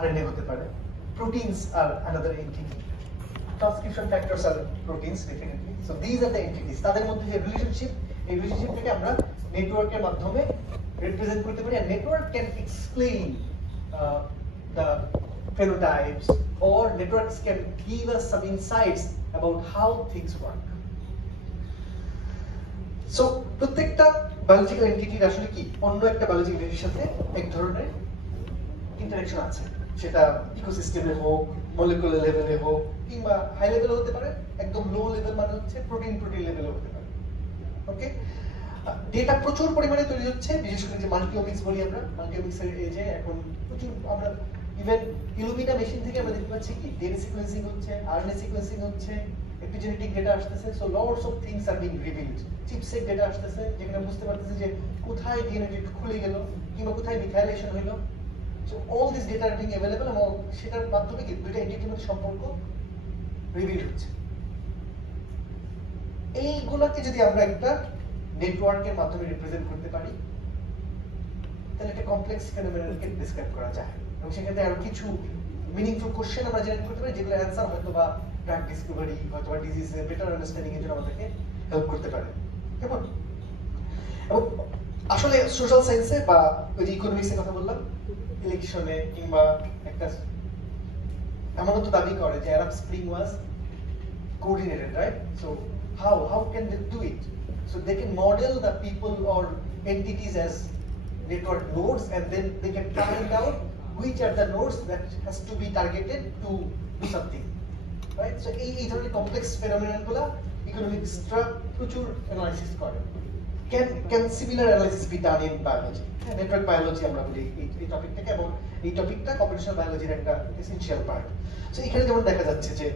RNA হতে পারে, proteins are another entity, transcription factors are proteins definitely. So these are the entities. তাদের মধ্যে যে রিলেশনশিপ, এই রিলেশনশিপটাকে আমরা নেটওয়ার্কের মাধ্যমে রিপ্রেজেন্ট করতে পারি, and network can explain the phenotypes, or networks can give us some insights about how things work. So প্রত্যেকটা বায়োলজিক্যাল এন্টিটির আসলে কি অন্য একটা বায়োলজিক্যাল এন্টিটির সাথে এক ধরনের ইন্টারঅ্যাকশন আছে, সেটা ইকোসিস্টেমে হোক, মলিকুলার লেভেলে হোক, কিংবা হাই লেভেলে হতে পারে, একদম লো লেভেল মানে হচ্ছে প্রোটিন লেভেলে হতে পারে। ওকে, ডেটা প্রচুর পরিমাণে তৈরি হচ্ছে, বিশেষ করে যে মাল্টিওমিক্স বলি আমরা, মাল্টিওমিক্স এর এই যে এখন প্রচুর আমরা ইভেন ইলুমিনা মেশিন থেকে আমরা দেখতে পাচ্ছি কি ডিএনএ সিকোয়েন্সিং হচ্ছে, আরএনএ সিকোয়েন্সিং হচ্ছে, এপিজেনেটিক ডেটা আসতেছে, so lots of things are being revealed. Chipset data আসতেছে যেখানে বুঝতে পারতেছে যে কোথায় ডিএনএ একটু খুলে গেল কিংবা কোথায় মিথাইলেশন হলো। So all these data are being available, এবং সেটার মাধ্যমে কি দুইটা এন্টিটির মধ্যে সম্পর্ক রিভিল হচ্ছে। এইগুলোকে যদি আমরা একটা নেটওয়ার্কের মাধ্যমে রিপ্রেজেন্ট করতে পারি, তাহলে একটা কমপ্লেক্স ফেনোমেননকে ডেসক্রাইব করা যায়, এবং সেখানে আরো কিছু মিনিংফুল কোশ্চেন আমরা জেনারেট করতে পারি, যেগুলোর অ্যান্সার হয়তো বা ড্রাগ ডিসকভারি, হয়তো বা ডিজিজের বেটার আন্ডারস্ট্যান্ডিং এর জন্য আমাদেরকে হেল্প করতে পারে। কেমন? এবং আসলে সোশ্যাল সায়েন্সে বা ওই যে ইকোনমিক্সের কথা বললাম, ইলেকশনে কিংবা একটা এমনও তো দাবি করে যে আরব spring was coordinated, right? So how can they do it? So they can model the people or entities as network nodes, and then they can find out which are the nodes that has to be targeted to do something, right? So এই ধরনের complex phenomenon গুলা ইকোনমিক্সটা প্রচুর analysis করে। Can similar analysis be done in biology? Network biology আমরা বলি এই টপিকটাকে, এবং এই টপিকটা কম্পিউটেশনাল বায়োলজির একটা এসেনশিয়াল পার্ট। সো এখানে যেমন দেখা যাচ্ছে যে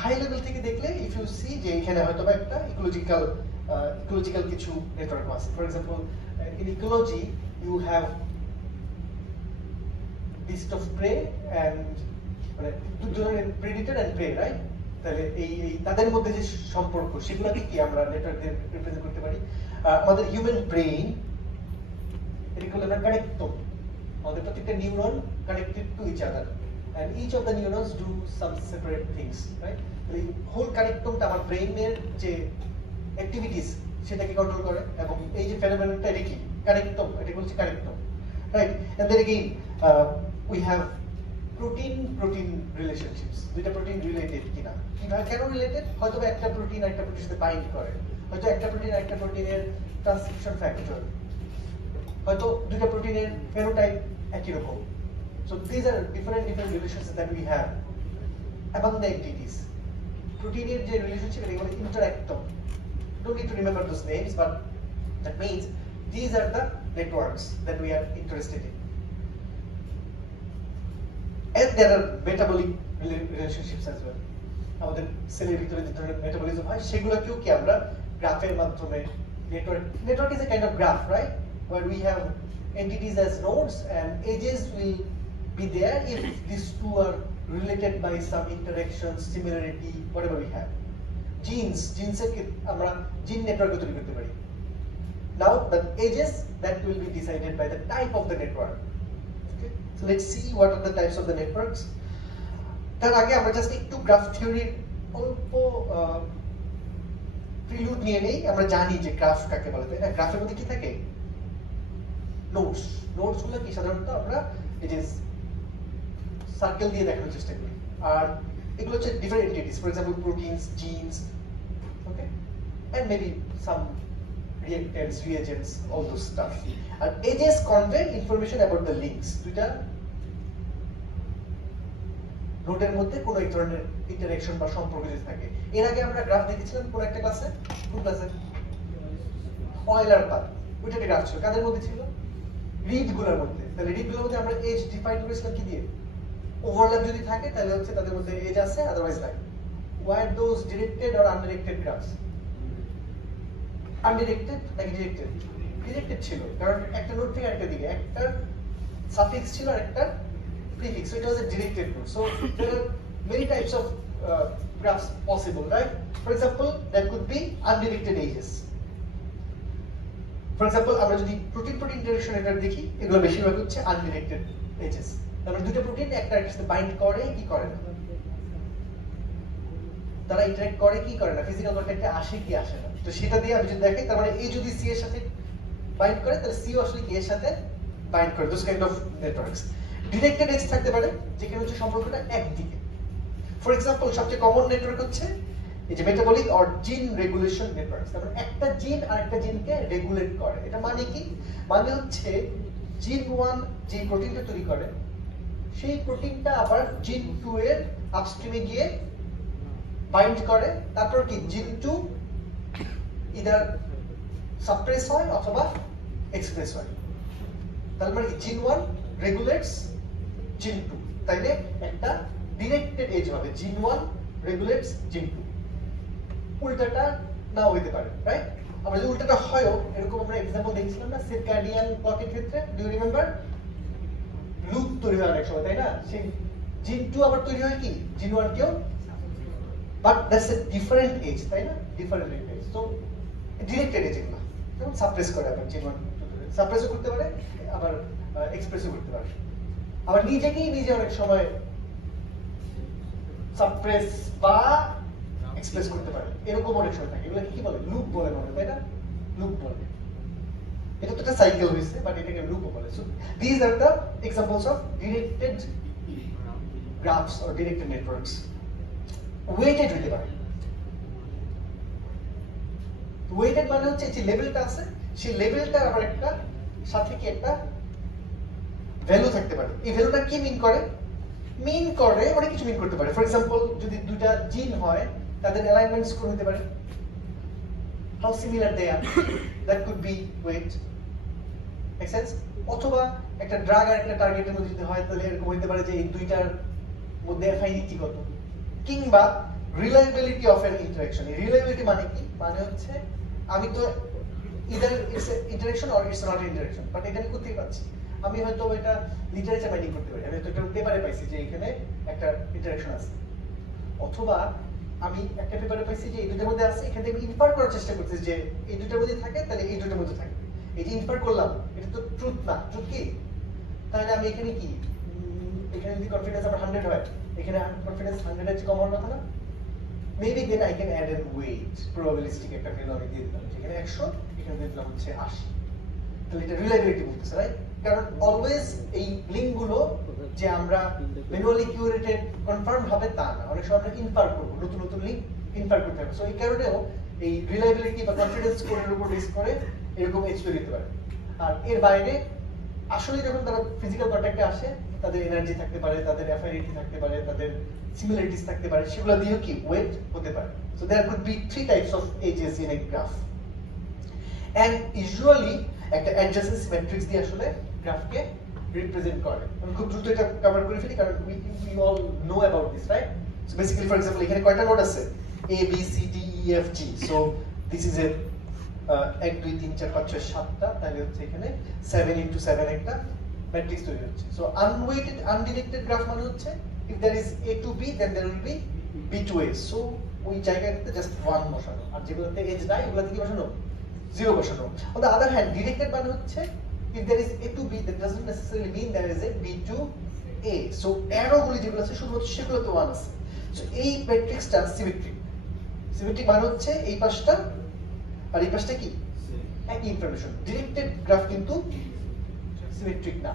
হাই লেভেল থেকে দেখলে ইফ ইউ সি যে এখানে হয়তো বা একটা ইকোলজিক্যাল কিছু নেটওয়ার্ক আছে। For example in ecology you have beast of prey and মানে দুজনের প্রেডিটর অ্যান্ড প্রে, রাইট? তাহলে এই তাদের মধ্যে যে সম্পর্ক সেগুলোকে কি আমরা নেটওয়ার্ক দিয়ে রিপ্রেজেন্ট করতে পারি। আমাদের হিউম্যান ব্রেইন এটাকে বলে আমরা কানেক্টম। আমাদের প্রত্যেকটা neuron connected to each other, and each of the neurons do some separate things, right? এই হোল কানেক্টমটা আমার ব্রেইনের যে অ্যাক্টিভিটিস সেটাকে কন্ট্রোল করে, এবং এই যে ফেনোমেননটা এটা কি কানেক্টম, এটাকে বলছে connectome, right? And then again we have protein relationships. দুইটা প্রোটিন রিলেটেড কিনা, কিভাবে কেন রিলেটেড? হয়তো একটা প্রোটিন একটা প্রোটিনের সাথে বাইন্ড করে, হয়তো একটা প্রোটিন একটা প্রোটিনের ট্রান্সক্রিপশন ফ্যাক্টর, হয়তো দুইটা প্রোটিনের ফেনোটাইপ একই রকম। So these are different relationships that we have among the entities. Protein যে relationship এর বলে interactome. Don't need to remember those names, but that means these are the networks that we are interested in. And there are metabolic relationships as well. আমাদের সেলের ভিতরে যে ধরনের metabolism হয় সেগুলোকেও কি আমরা গ্রাফের মাধ্যমে network is a kind of graph, right? Where we have entities as nodes, and edges will be there if these two are related by some interaction, similarity, whatever we have. Genes এর আমরা gene network তৈরি করতে পারি। Now the edges that will be decided by the type of the network. Okay, so let's see what are the types of the networks. তার আগে আমরা just একটু graph থিওরির অল্প প্রিলুড নিয়ে নেই। আমরা জানি যে গ্রাফ কাকে বলে, তাই না? গ্রাফের মধ্যে কি থাকে? নোডস গুলো কি সাধারণত আমরা এই যে সার্কেল দিয়ে দেখানোর চেষ্টা করি, আর এগুলো হচ্ছে different entities, for example proteins, genes, okay, and maybe some reactants, reagents, all those stuff. আর edges convey information about the links. দুইটা নোডের মধ্যে কোনো এক ধরনের ইন্টারঅ্যাকশন বা সম্পর্ক যদি থাকে। এর আগে আমরা গ্রাফ দেখেছিলাম কোন একটা ক্লাসে, কোন ক্লাসে? Euler path. ওইটা গ্রাফ ছিল কাদের মধ্যে ছিল? রিড গুলোর মধ্যে। তাহলে রিড গুলোর মধ্যে আমরা এজ ডিফাইন করেছিলাম কি দিয়ে? ওভারল্যাপ যদি থাকে তাহলে হচ্ছে তাদের মধ্যে এজ আছে, আদারওয়াইজ নাই। Were those directed or undirected graphs? Undirected নাকি ডিরেক্টেড? ডিরেক্টেড ছিল, কারণ একটা নোড থেকে আরেকটা দিকে একটা সাফিক্স ছিল আর একটা prefix, so it was a directed node. So there are many types of graphs possible, right? For example, there could be undirected edges. For example, আমরা যদি প্রোটিন ইন্টারঅ্যাকশন এটা দেখি, এগুলো বেশিরভাগ হচ্ছে আনডিরেক্টেড এজেস। তারপরে দুটো প্রোটিন একটা আরেকটার সাথে বাইন্ড করে কি করে না, তারা ইন্টারঅ্যাক্ট করে কি করে না, ফিজিক্যাল কন্ট্যাক্টে আসে কি আসে না। তো সেটা দিয়ে আমি যদি দেখি তার মানে এই যদি সি এর সাথে বাইন্ড করে তাহলে সি আসলে কি এর সাথে বাইন্ড করে, those kind of networks. Directed edge থাকতে পারে যেখানে হচ্ছে সম্পর্কটা একদিকে। ফর এক্সাম্পল সবচেয়ে কমন নেটওয়ার্ক হচ্ছে এই যে metabolic or gene regulation networks. তারপরে একটা জিন আরেকটা জিনকে রেগুলেট করে। এটা মানে কি, মানে হচ্ছে জিন 1 যে প্রোটিনটা তৈরি করে সেই প্রোটিনটা আবার জিন 2 এর আপস্ট্রিমে গিয়ে বাইন্ড করে, তারপর কি জিন 2 ইদার সাপ্রেস হয় অথবা এক্সপ্রেস হয়। তার মানে জিন 1 রেগুলেটস জিন 2, তাইলে একটা ডিরেক্টেড এজ হবে জিন 1 রেগুলেটস জিন 2। উল্টাটা নাও হইতে পারে, রাইট? আমরা যদি উল্টাটা হয়ও, এরকম আমরা एग्जांपल দেখছিলাম না সার্কাডিয়ান ক্লকের ক্ষেত্রে, ডু ইউ রিমেম্বার? লুপ তৈরি হয় অনেক সময়, তাই না? সেই জিন 2 আবার তৈরি হয় কি জিন 1 কেও, but that's a different edge, তাই না? Different edge. So directed edge এগুলো যেমন সাপ্রেস করে, আবার জিন 1 সাপ্রেসও করতে পারে আবার এক্সপ্রেসও করতে পারে, আবার নিজেকেই নিজে অনেক সময় সাপ্রেস বা এক্সপ্রেস করতে পারে, এরকম অনেক সময় থাকে। এগুলো কি বলে? লুপ বলে মনে, তাই না? লুপ বলে। এটা তো একটা সাইকেল হইছে, বাট এটাকে লুপও বলে। So these are the examples of directed graphs or directed networks. Weighted হতে পারে। ওয়েটেড মানে হচ্ছে যে লেভেলটা আছে সেই লেভেলটা আবার একটা সাথে কি একটা ভ্যালু থাকতে পারে। এই ভ্যালুটা কি মিন করে? মিন করে অনেক কিছু মিন করতে পারে। ফর এক্সাম্পল যদি দুইটা জিন হয় তাদের অ্যালাইনমেন্ট স্কোর হতে পারে, how similar they are, that could be weight, make sense? অথবা একটা ড্রাগ আর একটা টার্গেটের মধ্যে যদি হয় তাহলে এরকম হতে পারে যে এই দুইটার মধ্যে অ্যাফাইনিটি কত, কিংবা reliability of an interaction. Reliability মানে কি? মানে হচ্ছে আমি তো either it's interaction or it's not interaction, but এটা আমি কোথায় পাচ্ছি? আমি হয়তো এটা লিটারেচার মাইনিং করতে পারি, আমি হয়তো একটা পেপারে পাইছি যে এখানে একটা ইন্টারঅ্যাকশন আছে, অথবা আমি একটা পেপারে পাইছি যে এই দুটোর মধ্যে আছে, এখান থেকে ইনফার করার চেষ্টা করতেছি যে এই দুটোর মধ্যে থাকে তাহলে এই দুটোর মধ্যে থাকে। এই যে ইনফার করলাম এটা তো ট্রুথ না, ট্রুথ কি? তাহলে আমি এখানে কি, এখানে যদি কনফিডেন্স আমার 100 হয়, এখানে কনফিডেন্স 100 এর চেয়ে কম হওয়ার কথা না? Maybe then I can add an weight, probabilistic একটা ভ্যালু আমি দিয়ে দিলাম, যেখানে 100 এখানে দিয়ে দিলাম হচ্ছে 80। তাহলে এটা রিলায়েবিলিটি বলতেছে, রাইট? কারণ অলওয়েজ এই লিঙ্ক গুলো যে আমরা ম্যানুয়ালি কিউরেটেড কনফার্ম হবে তা না, অনেক সময় আমরা ইনফার করব, নতুন নতুন লিঙ্ক ইনফার করতে হবে। সো এই কারণেও এই রিলায়েবিলিটি বা কনফিডেন্স স্কোরের উপর বেস করে এরকম এজ তৈরি হতে পারে। আর এর বাইরে আসলে যখন তারা ফিজিক্যাল কন্ট্যাক্টে আসে তাদের এনার্জি থাকতে পারে, তাদের অ্যাফাইনিটি থাকতে পারে, তাদের সিমিলারিটিস থাকতে পারে, সেগুলো দিয়েও কি ওয়েট হতে পারে। So there could be 3 types of edges in a graph. And usually একটা অ্যাডজাসেন্সি ম্যাট্রিক্স দিয়ে আসলে গ্রাফকে রিপ্রেজেন্ট করে। আমি খুব দ্রুত এটা কভার করে ফেলি কারণ we all know about this, right? So basically for example এখানে কয়টা নোড আছে? A B C D E F G। So this is a 1 2 3 4 5 6 7টা, তাহলে হচ্ছে এখানে 7 into 7 একটা ম্যাট্রিক্স তৈরি হচ্ছে। সো আনওয়েটেড আনডিরেক্টেড গ্রাফ মানে হচ্ছে if there is A to B then there will be B to A। So ওই জায়গাটাতে জাস্ট 1 বসানো, আর যেগুলোতে এজ নাই ওগুলোতে কি বসানো? 0 বসানো। On the other hand directed মানে হচ্ছে if there is A to B that doesn't necessarily mean there is a B to A। So অ্যারোগুলি যেগুলো আছে শুধুমাত্র সেগুলোতে 1 আছে। সো এই ম্যাট্রিক্সটা সিমেট্রিক। সিমেট্রিক মানে হচ্ছে এই পাশটা আর এই পাশটা কি একই ইনফরমেশন। ডিরেক্টেড গ্রাফ কিন্তু সিমেট্রিক না।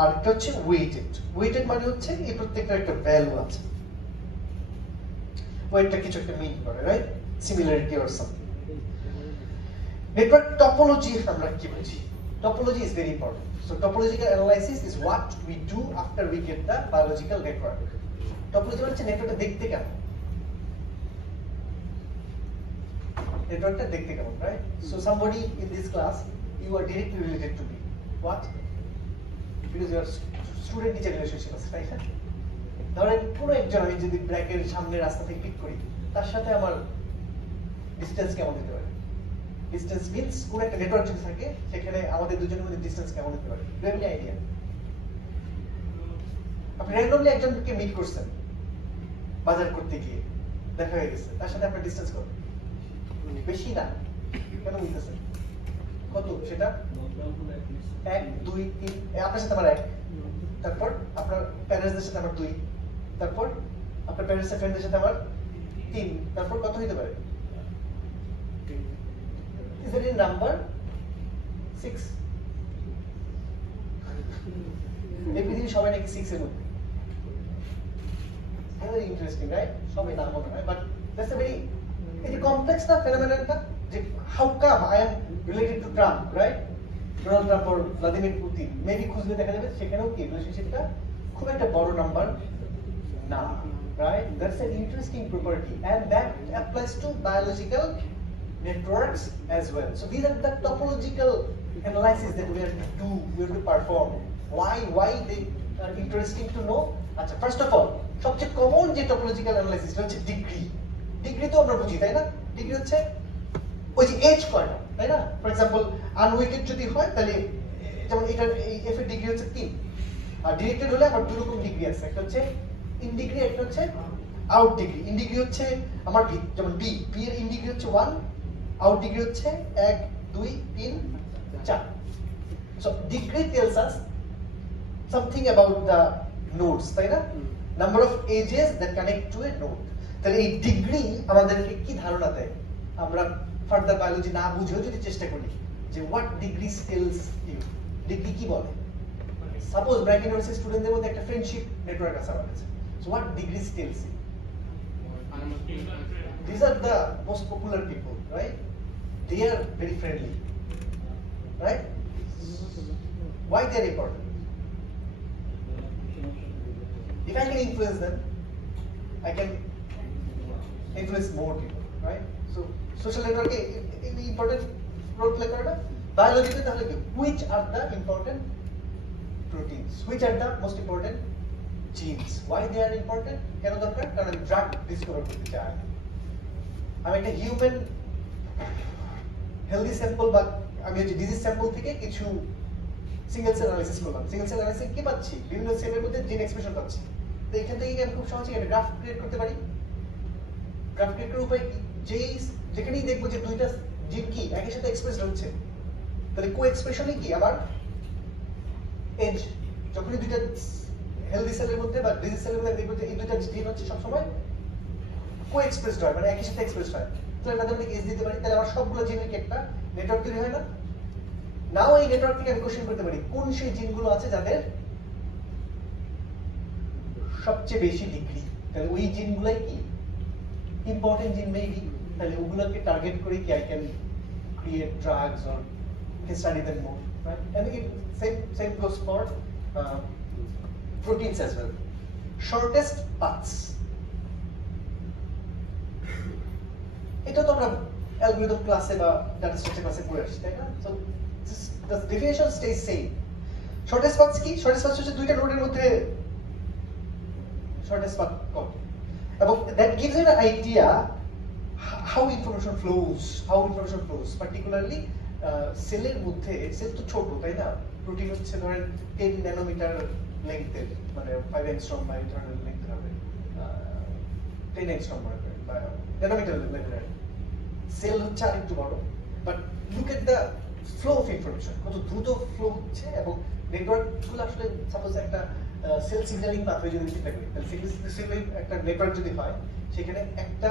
আর এটা হচ্ছে ওয়েটেড। ওয়েটেড মানে হচ্ছে এই প্রত্যেকটার একটা ভ্যালু আছে, ওয়েটটা কিছু একটা মিন করে, right? Similarity or something. Network topology আমরা কি বুঝি? Topology is very important. So topological analysis is what we do after we get the biological network. Topology মানে হচ্ছে নেটওয়ার্কটা দেখতে কেমন, নেটওয়ার্কটা দেখতে কেমন, right? So somebody in this class you are directly related to me. What? Because you are student teacher relationship আছে, তাই না? ধরেন কোন একজন আমি যদি ব্র্যাকের সামনে রাস্তা থেকে পিক করি, তার সাথে আমার ডিসটেন্স কেমন হতে পারে? ডিসটেন্স মিন্স কোন একটা নেটওয়ার্ক যদি থাকে সেখানে আমাদের দুজনের মধ্যে ডিসটেন্স কেমন হতে পারে? Do have any idea? আপনি র্যান্ডমলি একজনকে মিট করছেন বাজার করতে গিয়ে, দেখা হয়ে গেছে, তার সাথে আপনার ডিসটেন্স কত? বেশি না, কেন বলতেছেন? কত সেটা? 1 2 3, আপনার সাথে আমার 1, তারপর আপনার প্যারেন্টসদের সাথে আমার 2, তারপর আপনার প্যারেন্টসের ফ্রেন্ডদের সাথে আমার 3, তারপর কত হতে পারে? Is it in number? 6. এই পৃথিবী সবাই নাকি 6 এর মধ্যে। Very interesting, right? সবাই নাম মনে হয়, but that's a very complex না phenomenon-টা, যে how come I am related to Trump, right? Donald Trump or Vladimir Putin, maybe খুঁজলে দেখা যাবে সেখানেও কি রিলেশনশিপটা খুব একটা বড় নাম্বার না, right? That's an interesting property, and that applies to biological networks as well. So these are the topological analysis that we have to do, we have to perform. Why they are interesting to know? আচ্ছা, first of all, সবচেয়ে common যে topological analysis হচ্ছে degree তো আমরা বুঝি, তাই না? Degree হচ্ছে ওই যে এজ কয়টা, তাই না? ফর এক্সাম্পল আনউইকেড যদি হয় তাহলে যেমন এটার এই এফ এর ডিগ্রি হচ্ছে 3, আর ডিরেক্টেড হলে আমার দুই রকম ডিগ্রি আছে, একটা হচ্ছে ইন ডিগ্রি, একটা হচ্ছে আউট ডিগ্রি। ইন ডিগ্রি হচ্ছে আমার বি, যেমন বি এর ইন ডিগ্রি হচ্ছে 1, আউট ডিগ্রি হচ্ছে 1 2 3 4। So degree tells us something about the nodes, তাই না? Number of edges that connect to a node. তাহলে এই ডিগ্রি আমাদেরকে কি ধারণা দেয়? আমরা ফার্দার বায়োলজি না বুঝেও যদি চেষ্টা করি যে what degree tells you, degree কি বলে? সাপোজ ব্র্যাক ইউনিভার্সিটি স্টুডেন্টদের মধ্যে একটা ফ্রেন্ডশিপ নেটওয়ার্ক আছে আমার কাছে, so what degree tells you? These are the most popular people, right? They are very friendly, right? Why they are important? If I can influence them, I can influence more people, right? So social network is important role play করে না? Biology তাহলে কি? Which are the important proteins? Which are the most important genes? Why they are important? কেন দরকার? কারণ আমি drug discover করতে চাই। আমি একটা হিউম্যান হেলদি স্যাম্পল বা আমি হচ্ছে ডিজিজ স্যাম্পল থেকে কিছু সিঙ্গেল সেল অ্যানালাইসিস করলাম। সিঙ্গেল সেল অ্যানালাইসিস কি পাচ্ছি? বিভিন্ন সেলের মধ্যে জিন এক্সপ্রেশন পাচ্ছি। তো এখান থেকে আমি খুব সহজে একটা গ্রাফ ক্রিয়েট করতে পারি। গ্রাফ ক্রিয়েট করার উপায় কি? যেখানেই দেখবো যে দুইটা জিন কি একই সাথে এক্সপ্রেস হচ্ছে, তাহলে কো এক্সপ্রেশনই কি আমার এজ। যখনই দুইটা হেলদি সেলের মধ্যে বা ডিজিজ সেলের মধ্যে দেখবো যে এই দুইটা জিন হচ্ছে সবসময় কো এক্সপ্রেসড হয়, মানে একই সাথে এক্সপ্রেস হয়, তাহলে তাদের মধ্যে এজ দিতে পারি। তাহলে আমার সবগুলো জিনের কি একটা নেটওয়ার্ক তৈরি হয় না? নাও এই নেটওয়ার্ক থেকে আমি কোশ্চেন করতে পারি কোন সেই জিনগুলো আছে যাদের সবচেয়ে বেশি ডিগ্রি, তাহলে ওই জিনগুলাই কি ইম্পর্টেন্ট জিন মেবি, তাহলে ওগুলোকে টার্গেট করে কি I can create drugs or can study them more, right? I think same goes for proteins as well. Shortest paths. এটা তো আমরা অ্যালগরিদম ক্লাসে বা ডাটা স্ট্রাকচার ক্লাসে পড়ে আসছি, তাই না? So the definition stays same. Shortest paths কি? Shortest paths হচ্ছে দুইটা নোডের মধ্যে shortest path কত, এবং that gives you an idea how information flows, particularly সেলের মধ্যে। সেল তো ছোট, তাই না? প্রোটিন হচ্ছে ধরেন 10 ন্যানোমিটার লেংথের, মানে 5 অ্যাংস্ট্রম বা এই ধরনের লেংথ হবে, 10 অ্যাংস্ট্রম বা ন্যানোমিটার লেভেলের। সেল হচ্ছে আরেকটু বড়, but look at the flow of information, কত দ্রুত ফ্লো হচ্ছে। এবং নেটওয়ার্কগুলো আসলে সাপোজ একটা সেল সিগন্যালিং পাথওয়ে যদি চিন্তা করি, তাহলে সেলের একটা নেটওয়ার্ক যদি হয়, সেখানে একটা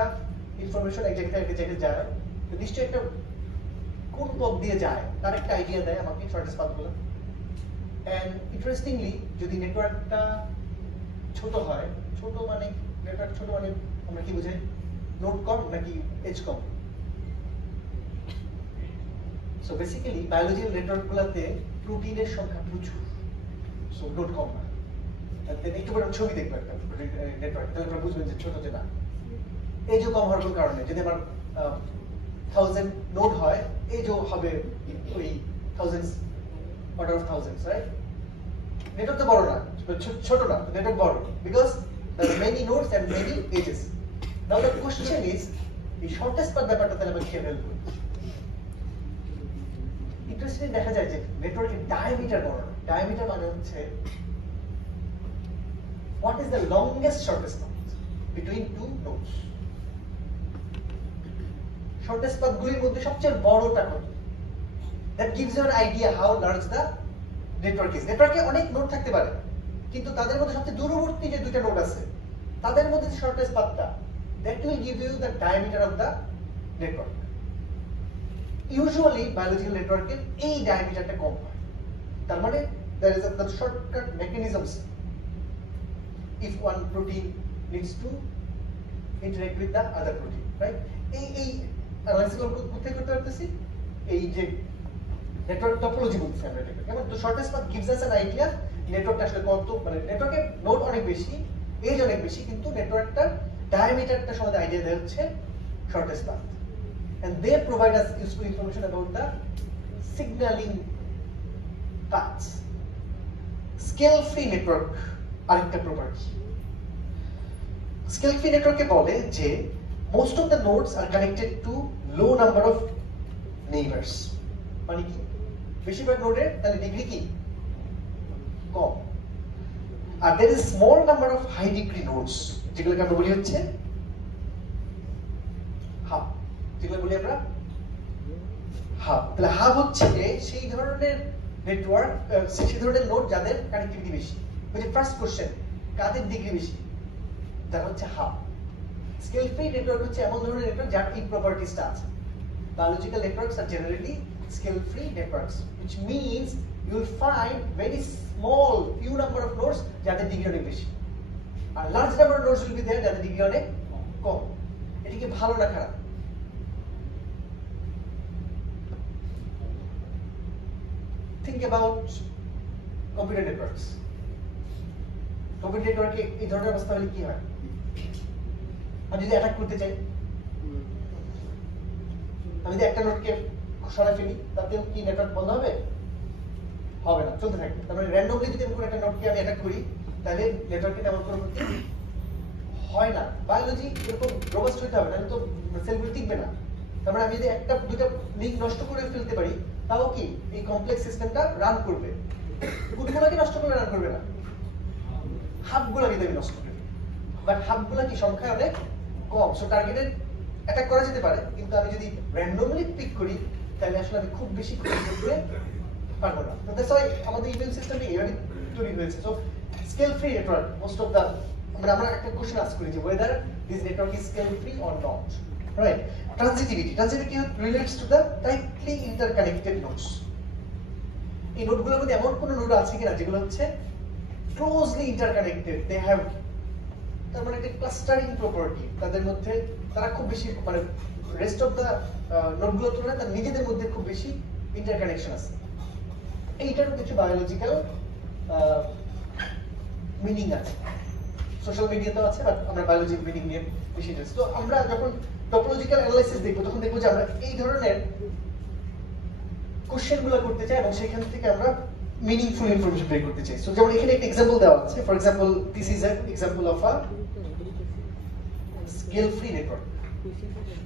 ইনফরমেশন এক জায়গা থেকে এক জায়গায় যায়, তো নিশ্চয়ই একটা কোন পথ দিয়ে যায় তার একটা আইডিয়া দেয় আমাকে শর্টেস্ট পাথগুলো। এন্ড ইন্টারেস্টিংলি যদি নেটওয়ার্কটা ছোট হয়, ছোট মানে নেটওয়ার্ক ছোট মানে আমরা কি বুঝাই? নোড কম নাকি এজ কম? সো বেসিক্যালি বায়োলজিক্যাল নেটওয়ার্কগুলোতে প্রোটিনের সংখ্যা প্রচুর, সো নোড কম না। একটু বড় ছবি দেখবো একটা নেটওয়ার্ক, তাহলে আপনারা বুঝবেন যে ছোট যে না। এজও কম হওয়ার কারণে যদি আমার 1000 নোড হয়, এজও হবে ওই thousands, order of thousands, right? Network তো বড় না, ছোট না, নেটওয়ার্ক বড়, because there are many nodes and many edges. Now the question is, এই শর্টেস্ট পাথ ব্যাপারটা তাহলে আমরা কিভাবে করব? ইন্টারেস্টিং দেখা যায় যে নেটওয়ার্কের ডায়ামিটার বড় না। ডায়ামিটার মানে হচ্ছে what is the longest shortest path between two nodes. Shortest পাথগুলির মধ্যে সবচেয়ে বড়টা কত? That gives you an idea how large the network is. নেটওয়ার্কে অনেক নোড থাকতে পারে, কিন্তু তাদের মধ্যে সবচেয়ে দূরবর্তী যে দুইটা নোড আছে তাদের মধ্যে যে shortest পাথটা that will give you the diameter of the network. Usually biological network এর এই ডায়ামিটারটা কম হয়। তার মানে there is the shortcut mechanisms if one protein needs to interact with the other protein, right? এই অ্যানালাইসিস কোথায় করতে পারতেছি? এই যে নেটওয়ার্ক টপোলজি বলছি আমরা এটাকে। কেমন the shortest path gives us an idea নেটওয়ার্কটা আসলে কত, মানে নেটওয়ার্কের নোড অনেক বেশি, এজ অনেক বেশি, কিন্তু নেটওয়ার্কটার ডায়ামিটারটা সমাধান আইডিয়া দেয় হচ্ছে shortest path, and they provide us useful information about the signaling paths. Scale free network আরেকটা প্রপার্টি। Scale free নেটওয়ার্কে বলে যে most of the nodes are connected to low number of neighbors, মানে কি বেশিরভাগ নোডের তাহলে ডিগ্রি কি কম, আর there is small number of high degree nodes যেগুলোকে আমরা বলি হচ্ছে হাব, যেগুলো বলি আমরা হাব। তাহলে হাব হচ্ছে সেই ধরনের নেটওয়ার্ক, সেই ধরনের নোড যাদের কানেক্টিভিটি বেশি। ওই যে ফার্স্ট কোশ্চেন কাদের ডিগ্রি বেশি, তারা হচ্ছে হাব। স্কেল ফ্রি নেটওয়ার্ক হচ্ছে এমন ধরনের নেটওয়ার্ক যার এই প্রপার্টিসটা আছে। Biological networks are generally scale-free networks, which means you will find very small few number of nodes যাদের ডিগ্রি অনেক বেশি, আর large number of nodes will be there যাদের ডিগ্রি অনেক কম। এটা কি ভালো না খারাপ? Think about computer networks. Computer network এই ধরনের অবস্থা হলে কি হয়? আমি যদি অ্যাটাক করতে চাই, আমি যদি একটা নোডকে সরাই ফেলি, তাতেও কি নেটওয়ার্ক বন্ধ হবে? হবে না, চলতে থাকবে। তার মানে র্যান্ডমলি যদি আমি কোনো একটা নোডকে আমি অ্যাটাক করি, তাহলে নেটওয়ার্কে তেমন কোনো ক্ষতি হয় না। বায়োলজি এরকম রোবাস্ট হতে হবে, নাহলে তো সেলগুলো টিকবে না। তার মানে আমি যদি একটা দুইটা লিঙ্ক নষ্ট করে ফেলতে পারি, তাও কি এই কমপ্লেক্স সিস্টেমটা রান করবে। কোনগুলোকে নষ্ট করে রান করবে না, হাবগুলো যদি আমি নষ্ট করি, বাট হাবগুলো কি সংখ্যায় অনেক কম, সো টার্গেটেড অ্যাটাক করা যেতে পারে, কিন্তু আমি যদি র্যান্ডমলি পিক করি তাহলে আসলে আমি খুব বেশি ক্ষতি করতে পারবো না। তো দ্যাটস হোয়াই আমাদের ইমেল সিস্টেমে এইভাবে তৈরি হয়েছে। So scale free network most of the, আমরা একটা কোশ্চেন আস্ক করি যে whether this network is scale free or not, right? Transitivity relates to the tightly interconnected nodes. এই নোডগুলোর মধ্যে এমন কোন নোড আছে কিনা যেগুলো হচ্ছে ক্লোজলি ইন্টারকানেক্টেড, দে হ্যাভ, তার মানে একটা ক্লাস্টারিং প্রপার্টি তাদের মধ্যে, তারা খুব বেশি মানে রেস্ট অফ দা নোডগুলোর তুলনায় তার নিজেদের মধ্যে খুব বেশি ইন্টারকানেকশন আছে। এইটারও কিছু বায়োলজিক্যাল মিনিং আছে, সোশ্যাল মিডিয়াতেও আছে, বাট আমরা বায়োলজিক্যাল মিনিং নিয়ে বেশি ইন্টারেস্ট। তো আমরা যখন টপোলজিক্যাল অ্যানালাইসিস দেখবো তখন দেখবো যে আমরা এই ধরনের কোশ্চেনগুলো করতে চাই এবং সেখান থেকে আমরা মিনিংফুল ইনফরমেশন বের করতে চাই। সো যেমন এখানে একটা এক্সাম্পল দেওয়া আছে, for example this is an example of a scale free network.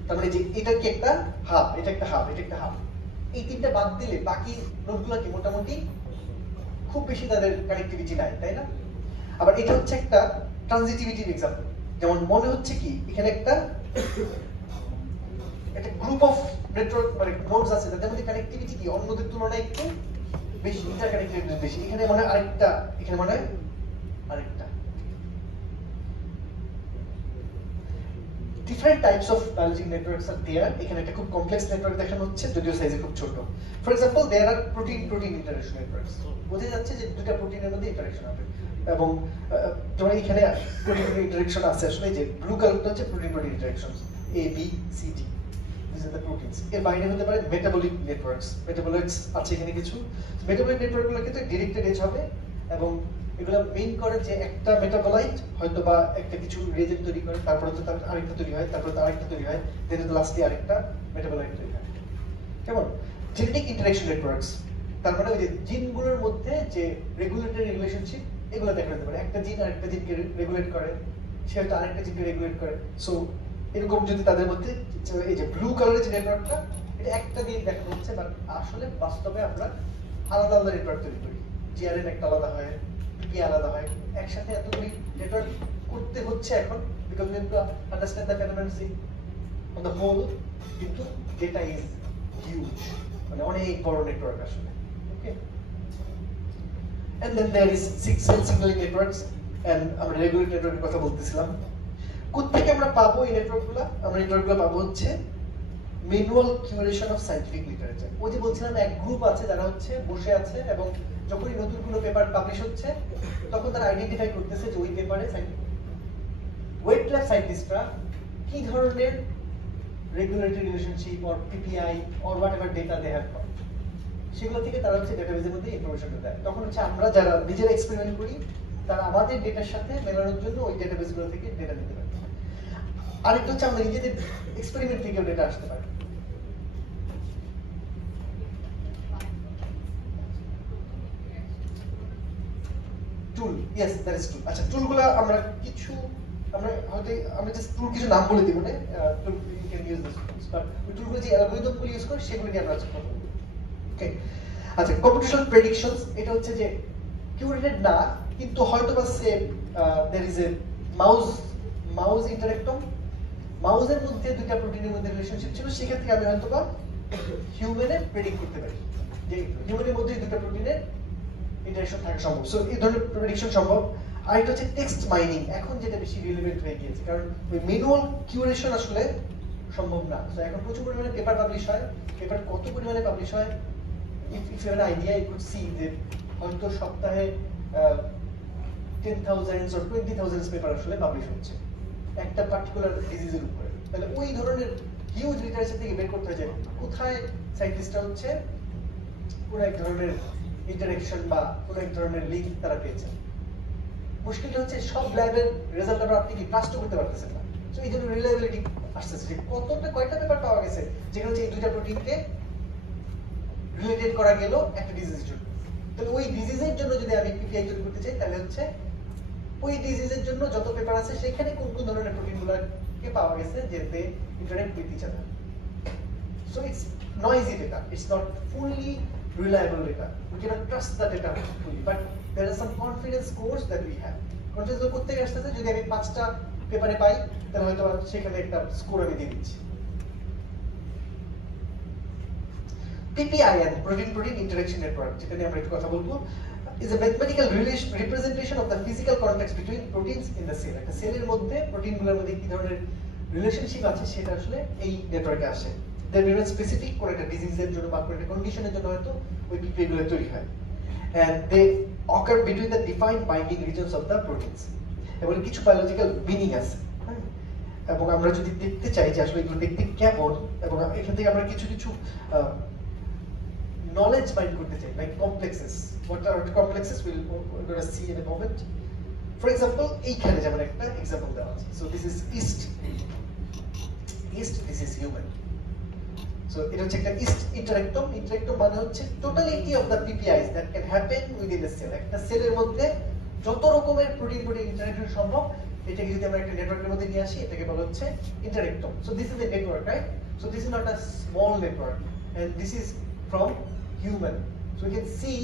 তার মানে যে এটা কি একটা হাব, এটা একটা হাব, এটা একটা হাব, এই তিনটা বাদ দিলে বাকি নোডগুলো কি মোটামুটি খুব বেশি তাদের কানেক্টিভিটি নাই, তাই না? আবার এটা হচ্ছে একটা ট্রানজিটিভিটির এক্সাম্পল। যেমন মনে হচ্ছে কি এখানে একটা গ্রুপ অফ নেটওয়ার্ক মানে নোডস আছে তাদের মধ্যে কানেক্টিভিটি কি অন্যদের তুলনায় একটু বেশি, ইন্টারকানেক্টিভিটি বেশি। এখানে মানে আরেকটা, এখানে মানে আরেকটা। Different types of biological networks are there. এখানে একটা খুব কমপ্লেক্স নেটওয়ার্ক দেখানো হচ্ছে, যদিও সাইজে খুব ছোট। For example there are protein interaction networks. বোঝা যাচ্ছে যে দুটো প্রোটিনের মধ্যে ইন্টারঅ্যাকশন হবে, এবং যেমন এখানে প্রোটিন ইন্টারঅ্যাকশন আছে, আসলে যে ব্লু কালারটা হচ্ছে protein ইন্টারঅ্যাকশনস, A B C D, these are the proteins. এর বাইরে হতে পারে মেটাবলিক নেটওয়ার্কস, মেটাবলিটস আছে এখানে কিছু। মেটাবলিক নেটওয়ার্কগুলো কিন্তু ডিরেক্টেড এজ হবে, এবং এগুলো মেইন করে যে একটা মেটাবলাইট হয়তো বা একটা কিছু রিয়েজেন্ট তৈরি করে, তারপরে তো তার আরেকটা তৈরি হয়, তারপরে তো আরেকটা তৈরি হয়, দেন তো লাস্টে আরেকটা মেটাবলাইট তৈরি হয়। কেমন জেনেটিক ইন্টারঅ্যাকশন নেটওয়ার্কস, তার মানে ওই যে জিনগুলোর মধ্যে যে রেগুলেটরি রিলেশনশিপ, এগুলো দেখা যেতে পারে। একটা জিন আরেকটা জিনকে রেগুলেট করে, সে হয়তো আরেকটা জিনকে রেগুলেট করে। সো এরকম যদি তাদের মধ্যে এই যে ব্লু কালারের যে নেটওয়ার্কটা, এটা একটা দিয়ে দেখা হচ্ছে, বাট আসলে বাস্তবে আমরা আলাদা আলাদা নেটওয়ার্ক তৈরি করি। জিআরএন একটা আলাদা হয়, কি আলাদা হয়, একসাথে এতগুলি নেটওয়ার্ক করতে হচ্ছে এখন, because we to understand the phenomenon on the whole, কিন্তু ডেটা ইজ হিউজ, মানে অনেক বড় নেটওয়ার্ক আসলে। Okay, and then there is cell signaling networks and আমরা রেগুলেটরি নেটওয়ার্কের কথা বলতেছিলাম। কোত্থেকে আমরা পাবো এই নেটওয়ার্কগুলো? আমরা নেটওয়ার্কগুলো পাবো হচ্ছে manual curation of scientific literature. ওই যে বলছিলাম এক গ্রুপ আছে যারা হচ্ছে বসে আছে এবং যখনই নতুন কোনো পেপার পাবলিশ হচ্ছে তখন তারা আইডেন্টিফাই করতেছে যে ওই পেপারে ওয়েট ল্যাব সায়েন্টিস্টরা কি ধরনের regulatory relationship or PPI or whatever data they have got, সেগুলো থেকে তারা হচ্ছে ডেটাবেজের মধ্যে ইনফরমেশনটা দেয়। তখন হচ্ছে আমরা যারা নিজেরা এক্সপেরিমেন্ট করি তারা আমাদের ডেটার সাথে মেলানোর জন্য ওই ডেটাবেসগুলো থেকে ডেটা নিতে পারে। আরেকটা হচ্ছে আমরা নিজেদের এক্সপেরিমেন্ট থেকেও ডেটা আসতে পারে। টুল, ইয়েস দ্যাট ইজ ট্রু। আচ্ছা, টুলগুলো আমরা জাস্ট টুল কিছু নাম বলে দিব না, tool you can use this tools, but ওই টুলগুলো যে অ্যালগরিদমগুলো ইউজ করে সেগুলো নিয়ে আমরা আজকে কথা বলবো। ওকে, আচ্ছা, কম্পিউটেশনাল প্রেডিকশনস, এটা হচ্ছে যে কিউরেটেড না কিন্তু হয়তো বা সে देयर इज এ মাউস ইন্টারেক্টম, মাউসের মধ্যে দুইটা প্রোটিনের মধ্যে রিলেশনশিপ ছিল, সেখান থেকে আমি হয়তো বা হিউম্যানে প্রেডিক্ট করতে পারি যে হিউম্যানের মধ্যে দুইটা প্রোটিনের ইন্টারেকশন থাকা সম্ভব। সো এই ধরনের প্রেডিকশন সম্ভব। আর এটা হচ্ছে টেক্সট মাইনিং, এখন যেটা বেশি রিলেভেন্ট হয়ে গিয়েছে, কারণ ওই ম্যানুয়াল কিউরেশন আসলে সম্ভব না। সো এখন প্রচুর পরিমাণে পেপার পাবলিশ হয়, পেপার কত পরিমাণে পাবলিশ হয়, if you have an idea you could see যে হয়তো সপ্তাহে 10,000 or 20,000 পেপার আসলে পাবলিশ হচ্ছে একটা পার্টিকুলার ডিজিজের উপরে। তাহলে ওই ধরনের হিউজ লিটারেচার থেকে বের করতে হয় যে কোথায় সায়েন্টিস্টরা হচ্ছে কোনো এক ধরনের ইন্টারেকশন বা কোনো এক ধরনের লিঙ্ক তারা পেয়েছে। মুশকিলটা হচ্ছে সব ল্যাবের রেজাল্ট আপনি কি ট্রাস্ট করতে পারতেছেন না। সো এই জন্য রিলায়েবিলিটি আসতেছে যে কয়টা পেপার পাওয়া গেছে যেখানে হচ্ছে এই দুইটা প্রোটিনকে রিলেটেড করা গেল একটা ডিজিজের জন্য। তাহলে ওই ডিজিজের জন্য যদি আমি পিপিআই তৈরি করতে চাই তাহলে হচ্ছে ওই ডিজিজের জন্য যত পেপার আছে সেখানে কোন কোন ধরনের প্রোটিনগুলোকে পাওয়া গেছে যে they interact with each other. So it's noisy data, it's not fully reliable data, we cannot trust the data fully, but there are some confidence scores that we have. confidence score করতে আসতে যদি আমি 5টা পেপারে পাই তাহলে হয়তো সেখানে একটা স্কোর আমি দিয়ে দিচ্ছি। PPIN, protein-protein interaction network, যেটা নিয়ে আমরা একটু কথা বলবো, is a mathematical representation of the physical context between proteins in the cell. একটা সেলের মধ্যে প্রোটিনগুলোর মধ্যে কি ধরনের রিলেশনশিপ আছে সেটা আসলে এই নেটওয়ার্কে আসে। They are specific কোন একটা ডিজিজের জন্য বা কোন একটা কন্ডিশনের জন্য হয়তো ওই PPI গুলো তৈরি হয়, and they occur between the defined binding regions of the proteins. এবং কিছু বায়োলজিক্যাল মিনিং আছে, এবং আমরা যদি দেখতে চাই যে আসলে এগুলো দেখতে কেমন, এবং এখান থেকে আমরা কিছু কিছু knowledge bind করতে চাই, like complexes. What are complexes? We're going to see in a moment. For example, এইখানে যেমন একটা example দেওয়া আছে. So this is yeast, this is human. So এটা হচ্ছে একটা yeast interactome. Interactome মানে হচ্ছে totality of the PPIs that can happen within a cell. একটা সেলের মধ্যে যত রকমের প্রোটিন ইন্টারঅ্যাকশন সম্ভব, এটাকে যদি আমরা একটা নেটওয়ার্কের মধ্যে নিয়ে আসি এটাকে বলা হচ্ছে interactome. So this is a network, right? So this is not a small network, and this is from human. So we can see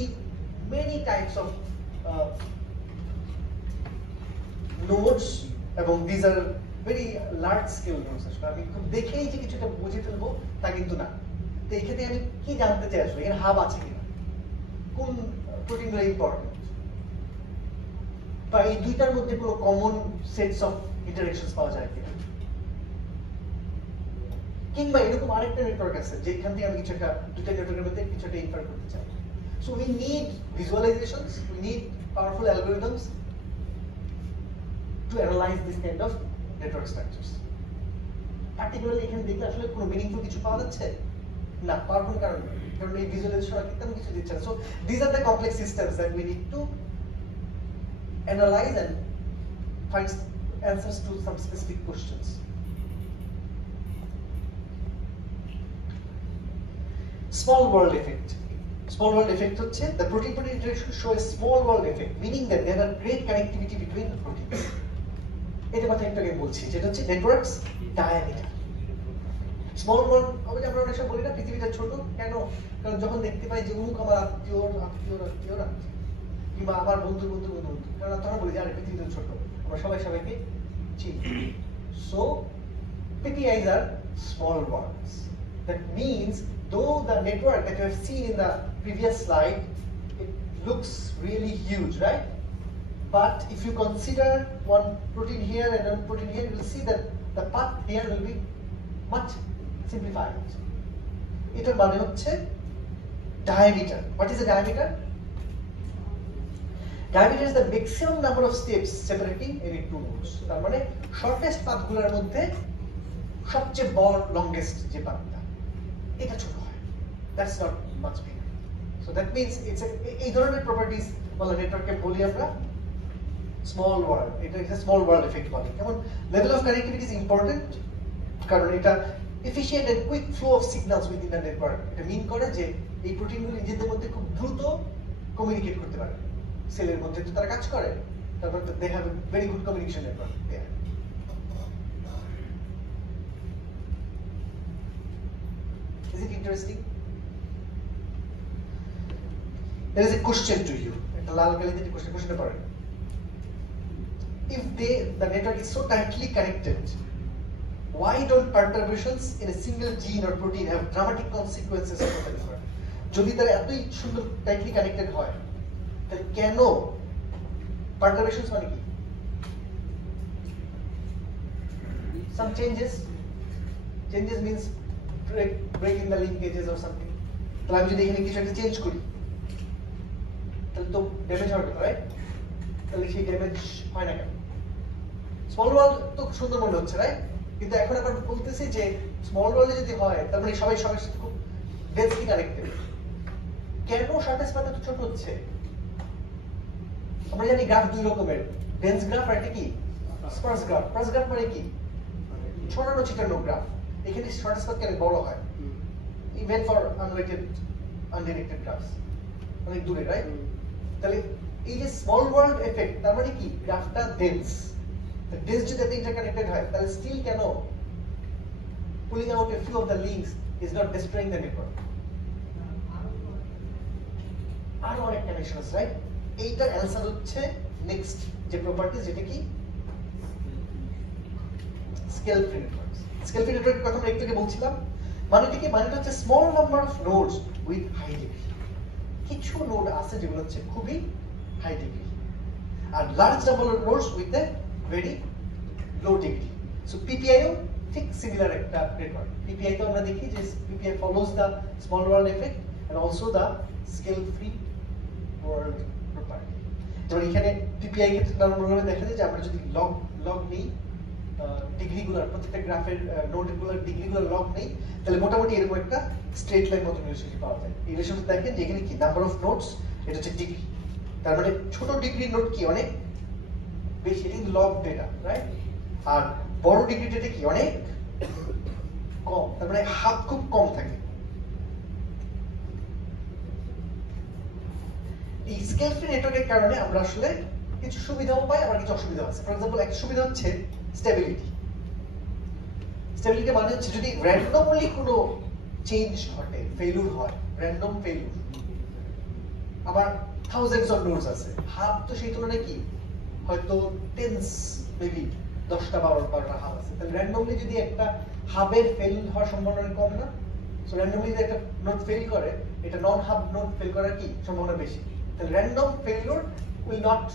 many types of nodes, এবং these are very large scale nodes. আসলে আমি খুব দেখেই যে কিছুটা বুঝে ফেলবো তা কিন্তু না। তো এখানে আমি কি জানতে চাই আসলে এর হাব আছে কিনা, কোন প্রোটিনগুলো ইম্পর্টেন্ট, বা এই দুইটার মধ্যে কোনো কমন সেটস অফ ইন্টারঅ্যাকশনস পাওয়া যায় কিনা, কিংবা এরকম আরেকটা নেটওয়ার্ক আছে যেখান থেকে আমি কিছু একটা দুইটা নেটওয়ার্কের মধ্যে কিছু একটা ইনফার করতে চাই। So we need visualisations, we need powerful algorithms to analyse this kind of network structures. Particularly এখানে দেখলে আসলে কোনো মিনিংফুল কিছু পাওয়া যাচ্ছে না, পাওয়ারফুল কারণ এই ভিজুয়ালাইজেশন আর তেমন কিছু দিচ্ছে না। So this are the complex systems that we need to analyse and find answers to some specific questions. Small world effect. Small world effect হচ্ছে the protein-protein interaction show a small world effect, meaning that there are great connectivity between the proteins. এটা কথা একটু আগে বলছি, যেটা হচ্ছে networks diameter. Small world হবে যে আমরা অনেক সময় বলি না পৃথিবীটা ছোট কেন, কারণ যখন দেখতে পাই যে অমুক আমার আত্মীয় কিংবা আমার বন্ধু, কারণ তখন বলি যে আরে পৃথিবীটা ছোট, আমরা সবাইকে চিনি। So PPIs are small worlds. That means though the network that you have seen in the previous slide, looks really huge, right? But if you consider one protein here and one protein here, you will see that the path here will be much simplified. এটার মানে হচ্ছে diameter. What is the diameter? Diameter is the maximum number of steps separating any two nodes. তার মানে shortest পাথগুলোর মধ্যে সবচেয়ে বড় longest যে পাথটা এটা ছোট হয়. That's not much bigger. So that means it's এই ধরনের properties বলা নেটওয়ার্ককে বলি আমরা small world. এটা একটা small world effect বলে. যেমন level of connectivity is important কারণ এটা efficient and quick flow of signals within the network. এটা মিন করে যে এই প্রোটিনগুলো নিজেদের মধ্যে খুব দ্রুত কমিউনিকেট করতে পারে। সেলের মধ্যে তো তারা কাজ করে, তারপর they have a very good communication network there. Is it interesting? There is a question to you. একটা লাল কালিতে একটা কোশ্চেনটা পড়েন। If the network is so tightly connected, why don't perturbations in a single gene or protein have dramatic consequences for the network? যদি তারা এতই সুন্দর tightly connected হয়, তাহলে কেন perturbations মানে কি? Some changes means break in the linkages or something. তাহলে আমি যদি এখানে কিছু একটা চেঞ্জ করি তাহলে তো ড্যামেজ হবে, রাইট? তাহলে সেই ড্যামেজ হয় না কেন? স্মল ওয়ার্ল্ড তো সুন্দর মনে হচ্ছে, রাইট? কিন্তু এখন আবার বলতেছি যে স্মল ওয়ার্ল্ডে যদি হয় তার মানে সবাই সবার সাথে খুব ডেন্সলি কানেক্টেড। কেন শর্টেস্ট পাথ এত ছোট হচ্ছে? আমরা জানি গ্রাফ দুই রকমের, ডেন্স গ্রাফ আর একটা কি স্পার্স গ্রাফ। স্পার্স গ্রাফ মানে কি? ছড়ানো ছিটানো গ্রাফ। এখানে শর্টেস্ট পাথ কেন বড় হয়? ইভেন ফর আনরিলেটেড আনডিরেক্টেড গ্রাফস অনেক দূরে, রাইট? তাহলে এই যে স্মল ওয়ার্ল্ড এফেক্ট তার মানে কি গ্রাফটা ডেন্স। ডেন্স যদি এত ইন্টারকানেক্টেড হয় তাহলে স্টিল কেন pulling out a few of the links is not destroying the network? আরো অনেক কানেকশন আছে, রাইট? এইটার অ্যানসার হচ্ছে নেক্সট যে প্রপার্টিজ, যেটা কি scale free networks. Scale free নেটওয়ার্কের কথা আমরা একটু আগে বলছিলাম। মানেটা কি? মানেটা হচ্ছে small number of nodes with high degree. কিছু নোড আছে যেগুলো হচ্ছে খুবই হাই ডিগ্রি, আর large number of nodes with a very low degree. So পিপিআইও ঠিক সিমিলার একটা নেটওয়ার্ক। পিপিআই তো আমরা দেখি যে PPI follows the small world effect and also the scale free world property. যেমন এখানে পিপিআই ক্ষেত্রে নরমালি দেখা যায় যে আমরা যদি লগ নেই ডিগ্রিগুলোর, প্রত্যেকটা গ্রাফের নোডগুলোর ডিগ্রিগুলোর লগ নেই, তাহলে মোটামুটি এরকম একটা স্ট্রেট লাইন মতো রিলেশনশিপ পাওয়া যায়। এই রিলেশনশিপ দেখেন যে এখানে কি নাম্বার অফ নোডস, এটা হচ্ছে ডিগ্রি। তার মানে ছোট ডিগ্রির নোড কি অনেক বেশি, ইন লগ ডেটা, রাইট? আর বড় ডিগ্রি ডেটা কি অনেক কম, তার মানে হাফ খুব কম থাকে। এই স্কেল ফ্রি নেটওয়ার্কের কারণে আমরা আসলে কিছু সুবিধাও পাই, আবার কিছু অসুবিধা আছে। ফর এক্সাম্পল, একটা সুবিধা হচ্ছে স্টেবিলিটি। স্টেবিলিটি মানে হচ্ছে যদি র্যান্ডমলি কোনো চেঞ্জ ঘটে, ফেলিউর হয়, র্যান্ডম ফেলিউর, আবার থাউজেন্ডস অফ নোডস আছে, হাব তো সেই তুলনায় কি হয়তো টেন্স, মেবি 10টা 12টা হাব আছে, তাহলে র্যান্ডমলি যদি একটা হাবের ফেল হওয়ার সম্ভাবনা কম না? সো র্যান্ডমলি যদি একটা নোড ফেল করে, এটা নন হাব নোড ফেল করার কি সম্ভাবনা বেশি। তাহলে random failure will not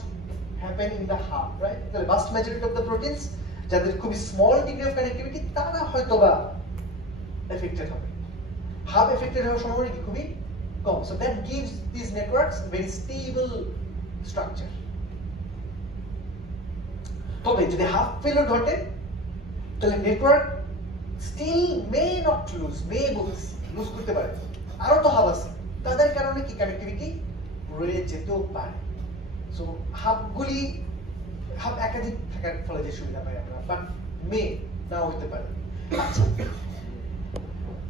happen in the hub, right? The vast majority of the proteins যাদের খুব স্মল ডিগ্রি অফ কানেক্টিভিটি তারা হয়তোবা এফেক্টেড হবে। হাব এফেক্টেড হওয়ার সম্ভাবনা কি খুবই কম। So that gives these networks very stable structure. তবে যদি হাব ফেলিউর ঘটে তাহলে network still may not lose করতে পারে। আরো তো হাব আছে, তাদের কারণে কি কানেক্টিভিটি রয়ে যেতেও পারে। সো হাব একাধিক থাকার ফলে যে সুবিধা পাই আমরা, বাট মে নাও হতে পারে। আচ্ছা,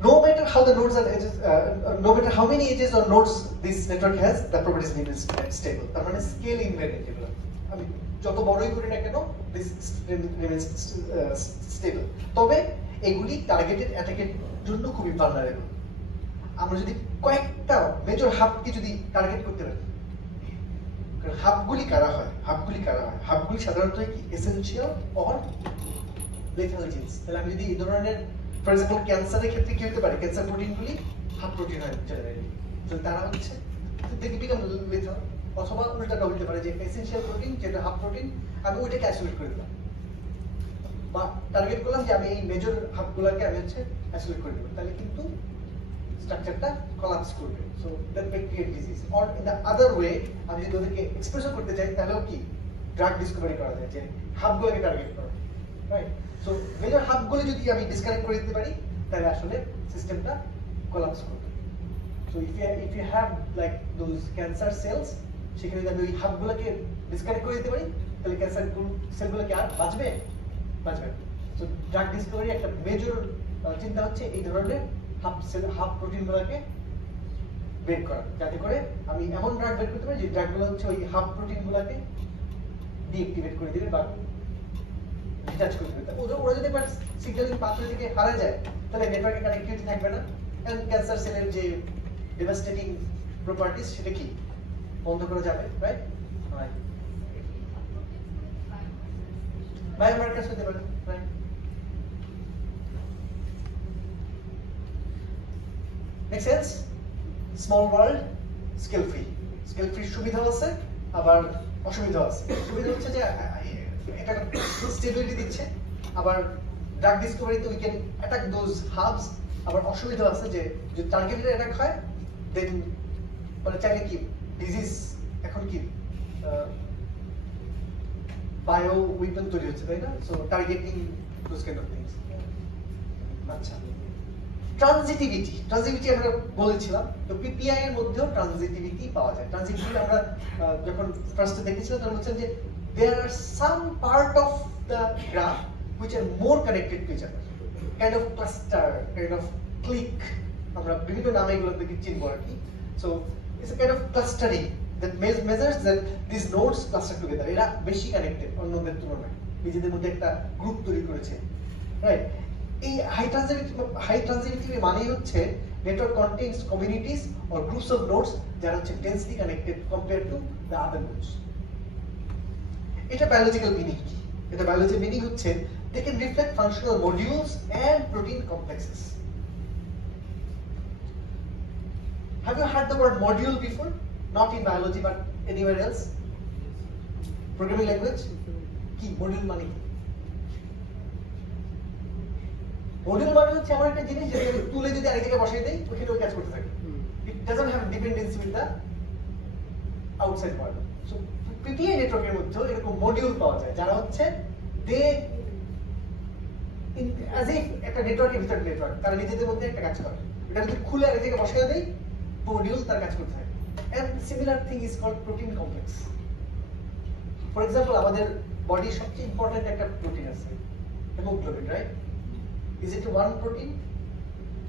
no matter how the nodes are edges, no matter how many edges or nodes this network has, the properties remain stable. তার মানে স্কেল ইনভ্যারিয়েন্ট এগুলো। আমি যত বড়ই করি না কেন, this remains stable. তবে এগুলি টার্গেটেড অ্যাটাকের জন্য খুবই ভালনারেবল। আমরা যদি কয়েকটা মেজর হাবকে যদি টার্গেট করতে পারি, হাবগুলি কারা হয়? হাবগুলি সাধারণত কি এসেনশিয়াল অর লেথাল জিনস। তাহলে আমি যদি এই ধরনের, ফর এক্সাম্পল ক্যান্সারের ক্ষেত্রে কি হতে পারে, ক্যান্সার প্রোটিনগুলি হাব প্রোটিন হয় জেনারেলি, তাহলে তারা হচ্ছে খুব they become lethal, অথবা উল্টাটা হতে পারে যে এসেনশিয়াল প্রোটিন যেটা হাফ প্রোটিন আমি ওইটাকে আইসোলেট করে দিলাম, বা টার্গেট করলাম যে আমি এই মেজর হাবগুলোকে আমি হচ্ছে আইসোলেট করে দেব, তাহলে কিন্তু স্ট্রাকচারটা কোলাপস করবে। So that may create disease. Or in the other way আমি যদি ওদেরকে এক্সপ্রেশন করতে চাই তাহলেও কি ড্রাগ ডিসকভারি করা যায়, যে হাবগুলোকে টার্গেট করা, রাইট? সো মেজর হাবগুলো যদি আমি ডিসকানেক্ট করে দিতে পারি তাহলে আসলে সিস্টেমটা কোলাপস করবে। So if you have like those cancer cells, সেখানে যদি আমি ওই হাবগুলোকে ডিসকানেক্ট করে দিতে পারি তাহলে ক্যান্সার সেলগুলো কি আর বাঁচবে? বাঁচবে। সো ড্রাগ ডিসকভারি একটা মেজর চিন্তা হচ্ছে এই ধরনের হাফ প্রোটিনগুলোকে বের করা, যাতে করে আমি এমন ড্রাগ বের করতে পারি যে ড্রাগগুলো হচ্ছে ওই হাফ প্রোটিনগুলোকে ডিঅ্যাক্টিভেট করে দিবে বা ডিটাচ করে দিবে। ওরা যদি এবার সিগন্যালিং পাথওয়ে থেকে হারা যায় তাহলে নেটওয়ার্কে কানেক্টিভিটি থাকবে না, এন্ড ক্যান্সার সেলের যে ডেভাস্টেটিং প্রপার্টিজ সেটা কি বন্ধ করা যাবে, রাইট? বায়োমার্কারস হতে পারে, right? Make sense? Small world, scale free. Scale free সুবিধা আছে আবার অসুবিধা আছে। সুবিধা হচ্ছে যে এটা স্টেবিলিটি দিচ্ছে, আবার ড্রাগ ডিসকভারিতে we can attack those hubs. আবার অসুবিধা আছে যে যদি টার্গেটেড অ্যাটাক হয় দেন মানে চাইলে কি ডিজিজ এখন কি বায়ো উইপন তৈরি হচ্ছে, তাই না? So targeting those kind of things. আচ্ছা, ট্রানজিটিভিটি আমরা বলেছিলাম, তো পিপিআই এর মধ্যেও ট্রানজিটিভিটি পাওয়া যায়। ট্রানজিটিভিটি আমরা যখন ফার্স্টে দেখেছিলাম তখন বলছেন যে there are some part of the graph which are more connected to each other, kind of cluster, kind of clique, আমরা বিভিন্ন নামে এগুলো দেখি চিনব আর কি। So it's a kind of clustering that measures that these nodes cluster together, এরা বেশি connected অন্যদের তুলনায়, নিজেদের মধ্যে একটা গ্রুপ তৈরি করেছে, রাইট? এই হাই ট্রানজিটিভিটি মানে হচ্ছে network contains communities or groups of nodes যারা হচ্ছে densely connected compare to the other nodes. এটা বায়োলজিক্যাল মিনিং কি? এটা বায়োলজিক্যাল মিনিং হচ্ছে they can reflect functional modules and protein complexes. Have you heard the word module before? Not in biology but anywhere else? Programming language? কি module মানে কি? Module মানে হচ্ছে এমন একটা জিনিস যেটা তুলে যদি আরেক জায়গায় বসাই দেই ওখানে ওই কাজ করতে থাকে। It doesn't have dependency with the outside world. So PPI নেটওয়ার্কের মধ্যে এরকম মডিউল পাওয়া যায় যারা হচ্ছে দে as if একটা নেটওয়ার্কের ভিতর নেটওয়ার্ক, তারা নিজেদের মধ্যে একটা কাজ করে। এটা যদি খুলে আরেক জায়গায় বসাই দেই মডিউল তার কাজ করতে থাকে। And similar thing is called protein complex. For example, আমাদের বডির সবচেয়ে ইম্পর্টেন্ট একটা প্রোটিন আছে, haemoglobin, right? Is it one protein?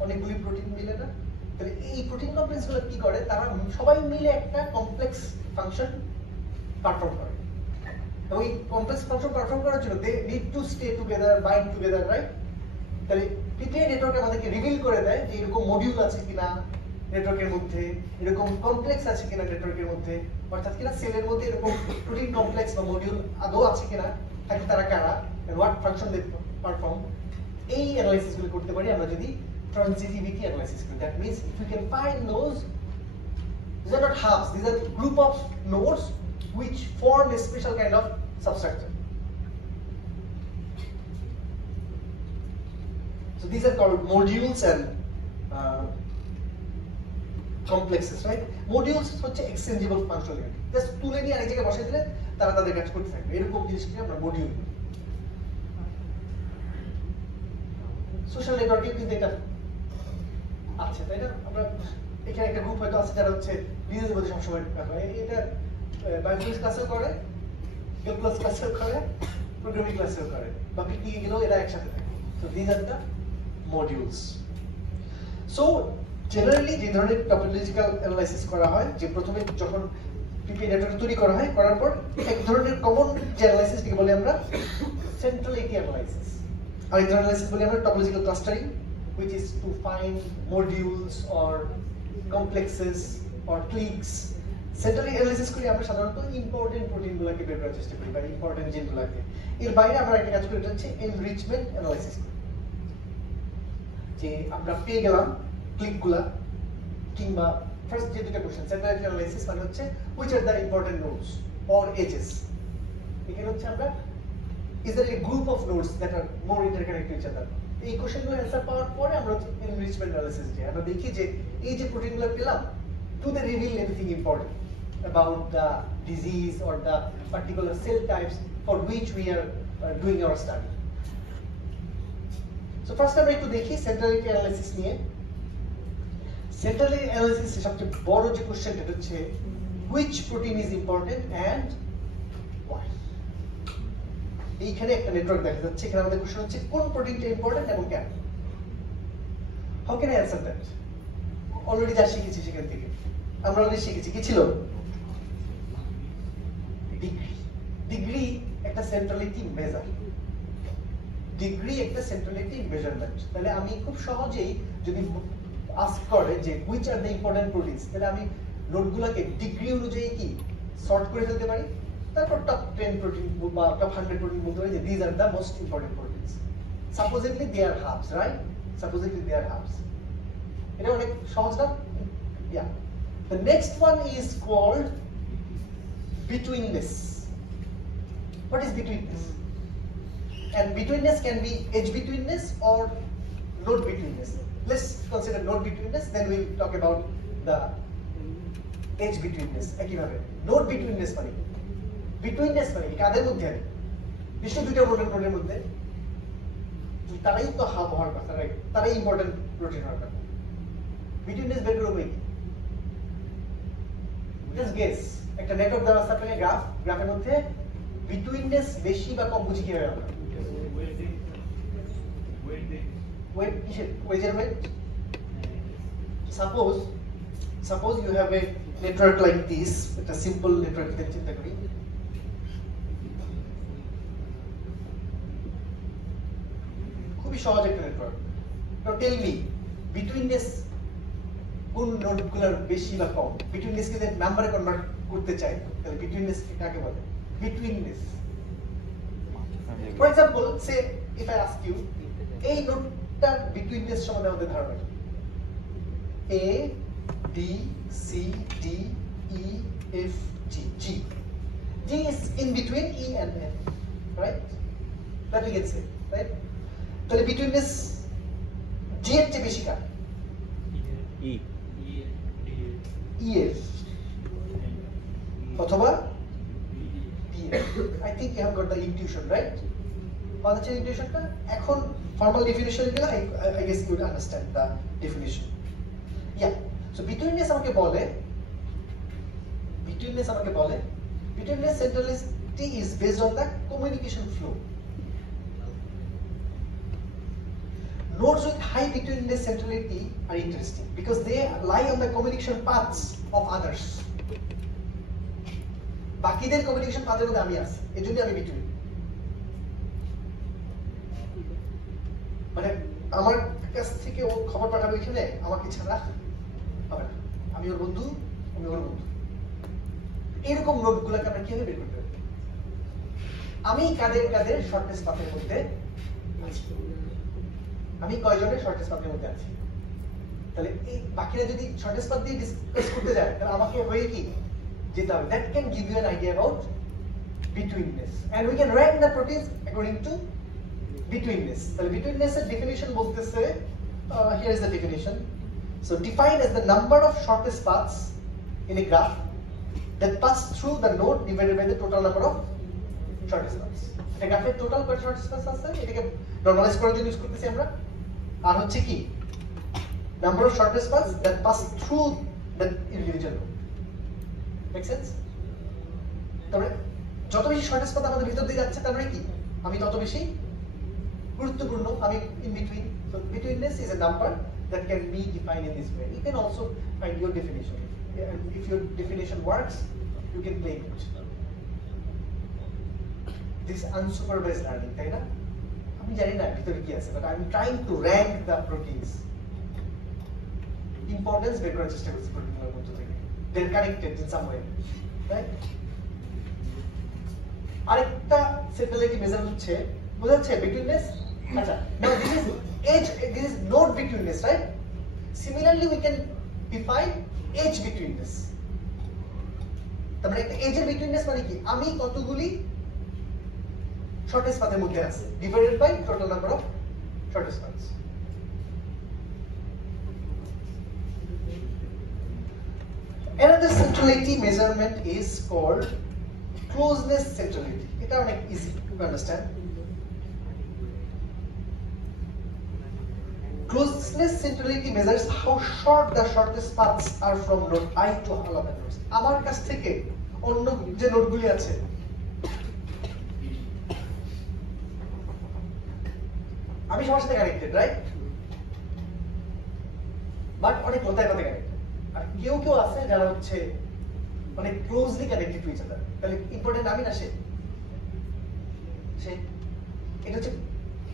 অনেকগুলি প্রোটিন মিলে না? তাহলে এই প্রোটিন কমপ্লেক্স গুলো কি করে? তারা সবাই মিলে একটা কমপ্লেক্স ফাংশন পারফর্ম করে। ওই কমপ্লেক্স ফাংশন পারফর্ম করার জন্য they need to stay together, bind together, right? তাহলে পিপিআই নেটওয়ার্ক আমাদেরকে রিভিল করে দেয় যে এরকম মডিউল আছে কিনা নেটওয়ার্কের মধ্যে, এরকম কমপ্লেক্স আছে কিনা নেটওয়ার্কের মধ্যে, অর্থাৎ কিনা সেলের মধ্যে এরকম প্রোটিন কমপ্লেক্স বা মডিউল আদৌ আছে কিনা, থাকে তারা কারা, and what function they perform. এই অ্যানালাইসিস গুলো করতে পারি আমরা যদি ট্রানজিটিভিটি অ্যানালাইসিস করি। That means if you can find nodes, these are not hubs, these are group of nodes which form a special kind of substructure. So these are called modules and complexes, right? Modules হচ্ছে exchangeable functional unit, just তুলে নিয়ে আরেক জায়গায় বসাই দিলে তারা তাদের কাজ করতে থাকবে, এরকম জিনিসকে আমরা মডিউল। সোশ্যাল নেটওয়ার্কিং কিন্তু এটা আছে, তাই না? আমরা এখানে একটা গ্রুপ হয়তো আছে যারা হচ্ছে নিজেদের মধ্যে সবসময় এটা বায়োলজি ক্লাসেও করে, ক্যালকুলাস ক্লাসেও করে, প্রোগ্রামিং ক্লাসেও করে, বা পিকনিকে গেলেও এরা একসাথে থাকে। So this are the modules. So generally যে ধরনের টপোলজিক্যাল অ্যানালাইসিস করা হয়, যে প্রথমে যখন পিপিআই নেটওয়ার্ক তৈরি করা হয়, করার পর এক ধরনের কমন যে অ্যানালাইসিসকে বলি আমরা সেন্ট্রালিটি অ্যানালাইসিস, আর এই ধরনের অ্যানালাইসিস বলি আমরা topological clustering, which is to find modules or complexes or cliques. Centrally analysis করি আমরা সাধারণত ইম্পর্টেন্ট প্রোটিনগুলোকে বের করার চেষ্টা করি বা ইম্পর্টেন্ট জিনগুলোকে। এর বাইরে আমরা একটা কাজ করি, এটা হচ্ছে এনরিচমেন্ট অ্যানালাইসিস, যে আমরা পেয়ে গেলাম ক্লিকগুলা কিংবা ফার্স্ট যে দুটো কোশ্চেন সেন্ট্রালিটি অ্যানালাইসিস মানে হচ্ছে which are the important nodes or edges এখানে হচ্ছে আমরা is there a group of nodes that are more interconnected to each other এই কোশ্চেনগুলো অ্যানসার পাওয়ার পরে আমরা এনরিচমেন্ট অ্যানালাইসিস যে আমরা দেখি যে এই যে প্রোটিনগুলো পেলাম do they reveal anything important about the disease or the particular cell types for which we are doing our study. So first আমরা একটু দেখি সেন্ট্রালিটি অ্যানালাইসিস নিয়ে সেন্ট্রালিটি অ্যানালাইসিস সবচেয়ে বড় যে কোশ্চেন এটা হচ্ছে which protein is important and why এইখানে একটা নেটওয়ার্ক দেখা যাচ্ছে এখানে আমাদের কোশ্চেন হচ্ছে কোন প্রোটিনটা ইম্পর্টেন্ট এবং কেন how can I answer that already যা শিখেছি সেখান থেকে আমরা অলরেডি শিখেছি কি ছিল ডিগ্রি একটা সেন্ট্রালিটি মেজার ডিগ্রি একটা সেন্ট্রালিটি মেজারমেন্ট তাহলে আমি খুব সহজেই যদি আস্ক করে যে which are the important proteins তাহলে আমি নোটগুলোকে ডিগ্রি অনুযায়ী কি সর্ট করে ফেলতে পারি তারপর টপ 10 প্রোটিন বা টপ 100 প্রোটিন বলতে পারি যে these are the most important proteins supposedly they are halves right supposedly they are halves এটা অনেক সহজ না yeah the next one is called betweenness what is betweenness and betweenness can be edge betweenness or node betweenness let's consider node betweenness then we'll talk about the edge betweenness একইভাবে node betweenness মানে betweenness মানে কাদের মধ্যে আছে নিশ্চয়ই দুটো নোডের মধ্যে তারাই তো হাব হওয়ার কথা রাইট তারাই ইম্পর্টেন্ট প্রোটিন হওয়ার কথা betweenness বের করব কি just guess একটা নেটওয়ার্ক দেওয়া আছে আপনাকে গ্রাফের মধ্যে betweenness বেশি বা কম বুঝি কিভাবে আমরা weight কিসের ওয়েজের weight suppose you have a network like this একটা simple network এর চিন্তা করি খুবই সহজ একটা network now tell me betweenness কোন নোডগুলোর বেশি বা কম betweenness কে যদি নাম্বারে কনভার্ট করতে চাই তাহলে betweenness কাকে বলে betweenness for example say if I ask you এই নোডটার betweenness সম্বন্ধে আমাদের ধারণা কি A B C D E F G G G is in between E and F right that we can say right তাহলে betweenness G এর চেয়ে বেশি কার E EF অথবা DF I think you have got the intuition right পাচ্ছেন ইন্টিউশনটা এখন formal definition গেলে I guess you would understand the definition yeah so betweenness আমাকে বলে betweenness centrality is based on the communication flow nodes with high betweenness centrality are interesting because they lie on the communication paths of others বাকিদের communication পাথের মধ্যে আমি আছি এজন্য আমি between মানে আমার কাছ থেকে ও খবর পাঠাবে এখানে আমাকে ছাড়া হবে না আমি ওর বন্ধু এরকম নোটগুলোকে আমরা কিভাবে বের করতে পারি আমি কাদের শর্টেস্ট পাথের মধ্যে আছি আমি কয়জনের শর্টেস্ট পাথের মধ্যে আছি তাহলে এই বাকিরা যদি শর্টেস্ট পাথ দিয়ে ডিসকাস করতে যায় তাহলে আমাকে হয়ে কি যেতে হবে that can give you an idea about betweenness and we can rank the proteins according to betweenness তাহলে betweenness এর definition বলতেছে here is the definition so defined as the number of shortest paths in a graph that pass through the node divided by the total number of shortest paths এটা গ্রাফের total কত shortest paths আছে এটাকে normalise করার জন্য use করতেছি আমরা আর হচ্ছে কি number of shortest paths that pass through that individual node make sense তবে যত বেশি শর্টেস্ট পাথ আমাদের ভিতর দিয়ে যাচ্ছে তার মানে কি আমি তত বেশি গুরুত্বপূর্ণ আমি in between so betweenness is a number that can be defined in this way you can also find your definition and if your definition works you can claim it this unsupervised learning তাই না আমি জানি না ভিতরে কি আছে but I am trying to rank the proteins importance বের করার চেষ্টা করছি প্রোটিনগুলোর মধ্যে থেকে they're connected in some way right আরেকটা সেন্ট্রালিটি মেজার হচ্ছে বোঝাচ্ছে betweenness আচ্ছা now this is node betweenness right similarly we can define edge betweenness. তার মানে একটা এজের বিটুইননেস মানে কি, আমি কতগুলি শর্টেস্ট পাথের মধ্যে আছে divided by total number of shortest paths. Another centrality measurement is called closeness centrality. It's very easy to understand. Closeness centrality measures how short the shortest paths are from node I to all other nodes. আমার কাছ থেকে অন্য যে নোডগুলি আছে আমি সবার সাথে কানেক্টেড, রাইট? বাট অনেক কোথায় কোথায় কানেক্টেড। আর কেউ কেউ আছে যারা হচ্ছে মানে closely connected to each other. তাহলে ইম্পর্টেন্ট আমি না সে এটা হচ্ছে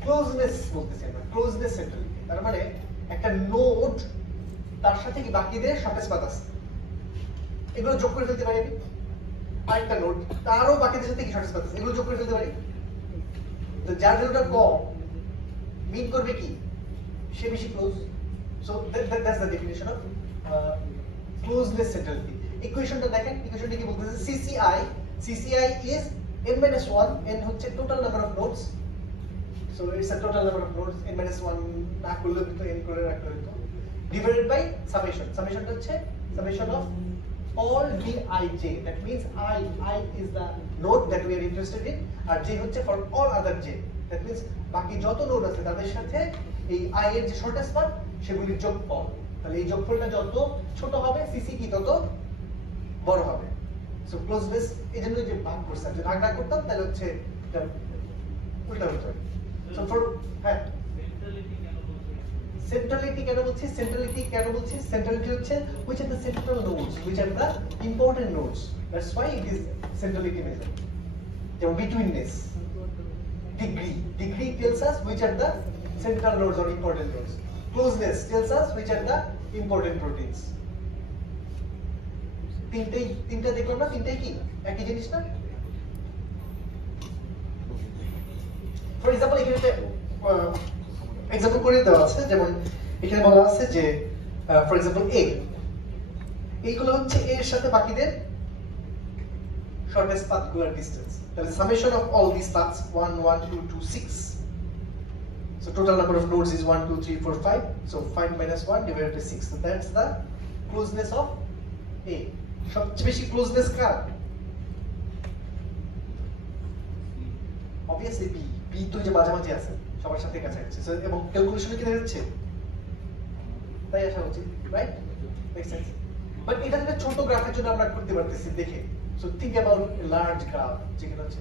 ক্লোজনেস বলতেছি আমরা, ক্লোজনেস সেন্ট্রালিটি। তার মানে একটা নোড তার সাথে কি বাকিদের শর্টেস্ট পাথ আছে, এগুলো যোগ করে ফেলতে পারি আমি। আরেকটা নোড তারও বাকিদের সাথে কি শর্টেস্ট পাথ আছে, এগুলো যোগ করে ফেলতে পারি। তো যার ভ্যালুটা কম মিন করবে কি, সে বেশি close. So that's the definition of closeness centrality. ইকুয়েশনটা দেখেন, ইকুয়েশনটা কি বলতেছে, CCI is n-1, n হচ্ছে total number of nodes, so it's a total number of nodes, n-1 না করলে কিন্তু n করে রাখতে হতো, ডিভাইডেড বাই সামেশন। সামেশনটা হচ্ছে summation of all Vij, that means I is the node that we are interested in, আর j হচ্ছে for all other j, that means বাকি যত নোড আছে তাদের সাথে এই I এর যে শর্টেস্ট পাথ সেগুলির যোগফল। তাহলে এই যোগফলটা যত ছোট হবে সিসি কি তত বড় হবে। সো ক্লোজনেস এজন্য যে ভাগ করছে, যদি ভাগ না করতাম তাহলে হচ্ছে এটা উল্টা হতো। সো ফর হ্যাঁ সেন্ট্রালিটি কেন বলছি, সেন্ট্রালিটি হচ্ছে which are the central nodes, which are the important nodes, that's why it is centrality measure. যেমন betweenness, degree tells us which are the central nodes or important nodes. Closeness tells us which are the important proteins. তিনটা দেখলাম না, তিনটাই কি একই জিনিস না? For example এখানে এক্সাম্পল করে দেওয়া আছে, যেমন এখানে বলা আছে যে ফর এক্সাম্পল এইগুলো হচ্ছে এর সাথে বাকিদের শর্টেস্ট পাথ গুলোর ডিসটেন্স। তাহলে summation of all this paths 1 1 2 2 6, so total number of nodes is 1 2 3 4 5, so 5 minus 1 divided by 6, so that's the closeness of A. সবচেয়ে বেশি ক্লোজনেস কার? obviously B তো যে মাঝামাঝি আছে সবার সাথে কাছাকাছি, সো এবং ক্যালকুলেশনে কি দেখা যাচ্ছে তাই আসা উচিত, রাইট? Make sense. বাট এটা একটা ছোট গ্রাফের জন্য আমরা করতে পারতেছি দেখে, so think about a large graph যেখানে হচ্ছে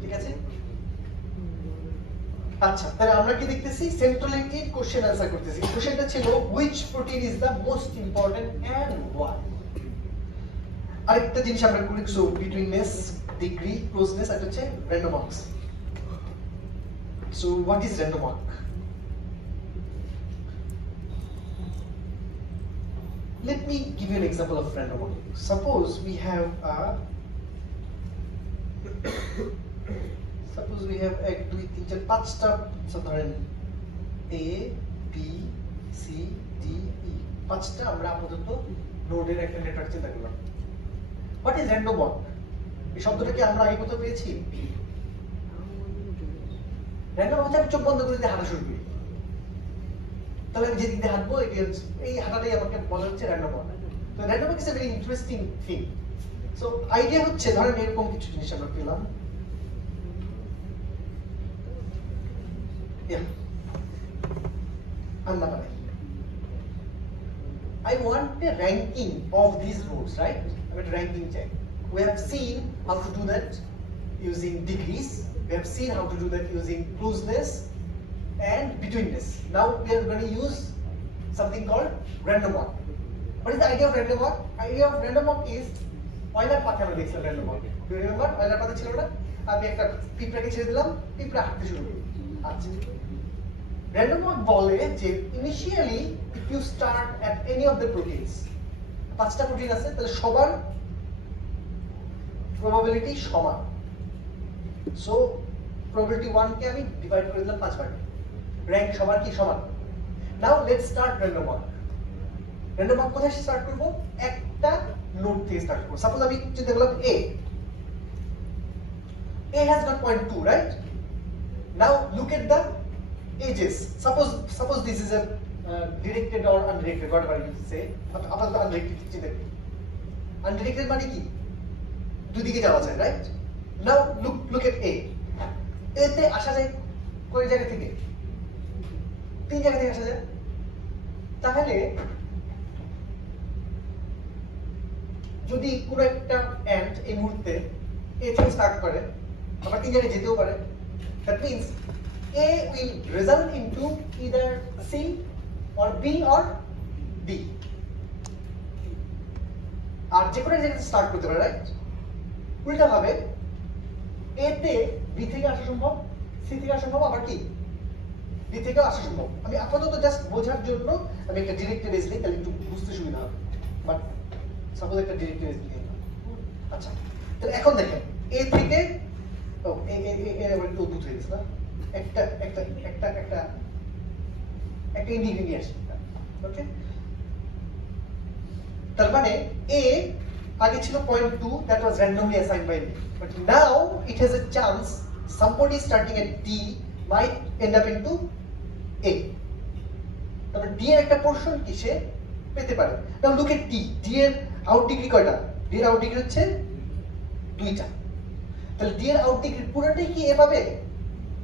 ঠিক আছে। আচ্ছা, তাহলে আমরা কি দেখতেছি, সেন্ট্রালিটি কোশ্চেন আনসার করতেছি। কোশ্চেনটা ছিল which protein is the most important and why। আরেকটা জিনিস আমরা করি, সো betweenness, degree, closeness, আর হচ্ছে random walks। So what is random walk? Let me give you an example of random walk. Suppose we have a এক দুই তিন চার পাঁচটা ধরেন A B C D E, পাঁচটা আমরা আপাতত নোডের একটা নেটওয়ার্ক চিন্তা করলাম। What is random walk? এই শব্দটা কি আমরা আগে কোথাও পেয়েছি? র‍্যান্ডম হচ্ছে আমি চোখ বন্ধ করে দিয়ে হাঁটা শুরু করি, তাহলে আমি যেদিক দিয়ে হাঁটবো এই হাঁটাটাই আমাকে বলা হচ্ছে র‍্যান্ডম ওয়াক। তো random walk is a very interesting thing. So idea হচ্ছে ধরেন এরকম কিছু জিনিস আমরা পেলাম, I want a ranking of these nodes, right? I mean ranking check. We have seen how to do that using degrees. We have seen how to do that using closeness and betweenness. Now we are going to use something called random walk. What is the idea of random walk? Idea of random walk is Euler path আমরা দেখছিলাম random walk. Do you remember? Euler path ছিল না? আমি একটা পিঁপড়াকে ছেড়ে দিলাম, পিঁপড়া হাঁটতে শুরু করলো। আচ্ছা, random walk বলে যে initially if you start at any of the proteins, পাঁচটা প্রোটিন আছে, তাহলে সবার probability সমান। সো probability 1 কে আমি ডিভাইড করে দিলাম 5 ভাগে, র‍্যাঙ্ক সবার কি সমান। Now let's start random walk. Random walk কোথায় স্টার্ট করব? একটা নোড থেকে স্টার্ট করব। সাপোজ আমি চিন্তা করলাম A has got point 2, right? Now look at the edges. Suppose this is a directed or undirected, whatever you say. আপাতত undirected চিন্তা করি। Undirected মানে কি? দুই দিকে যাওয়া যায়, right? Now look at A. এতে আসা যায় কয় জায়গা থেকে? তিন জায়গা থেকে আসা যায়। তাহলে যদি কোনো একটা অ্যান্ট এই মুহূর্তে A থেকে স্টার্ট করে, আবার তিন জায়গায় যেতেও পারে, that means A will result into either C or B or D. আর যে কোনো জায়গায় স্টার্ট করতে পারে, রাইট? উল্টা ভাবে A তে B থেকে আসা সম্ভব, C থেকে আসা সম্ভব, আবার কি D থেকেও আসা সম্ভব। আমি আপাতত জাস্ট বোঝার জন্য আমি একটা ডিরেক্টেড এজ নিই, তাহলে একটু বুঝতে সুবিধা হবে। বাট সাপোজ একটা ডিরেক্টেড এজ নিই। আচ্ছা, তাহলে এখন দেখেন A থেকে একটু অদ্ভুত হয়ে গেছে না? একটা ইন্ডিকেটর নিয়ে আসি। ওকে, তার মানে A আগে ছিল 0.2, that was randomly assigned by me, but now it has a chance somebody starting at D might end up into A. তারপর D এর একটা পোরশন কি সে পেতে পারে। now look at D এর আউট ডিগ্রি কয়টা? D এর আউট ডিগ্রি হচ্ছে দুইটা। তাহলে D এর আউট ডিগ্রি পুরোটাই কি A পাবে?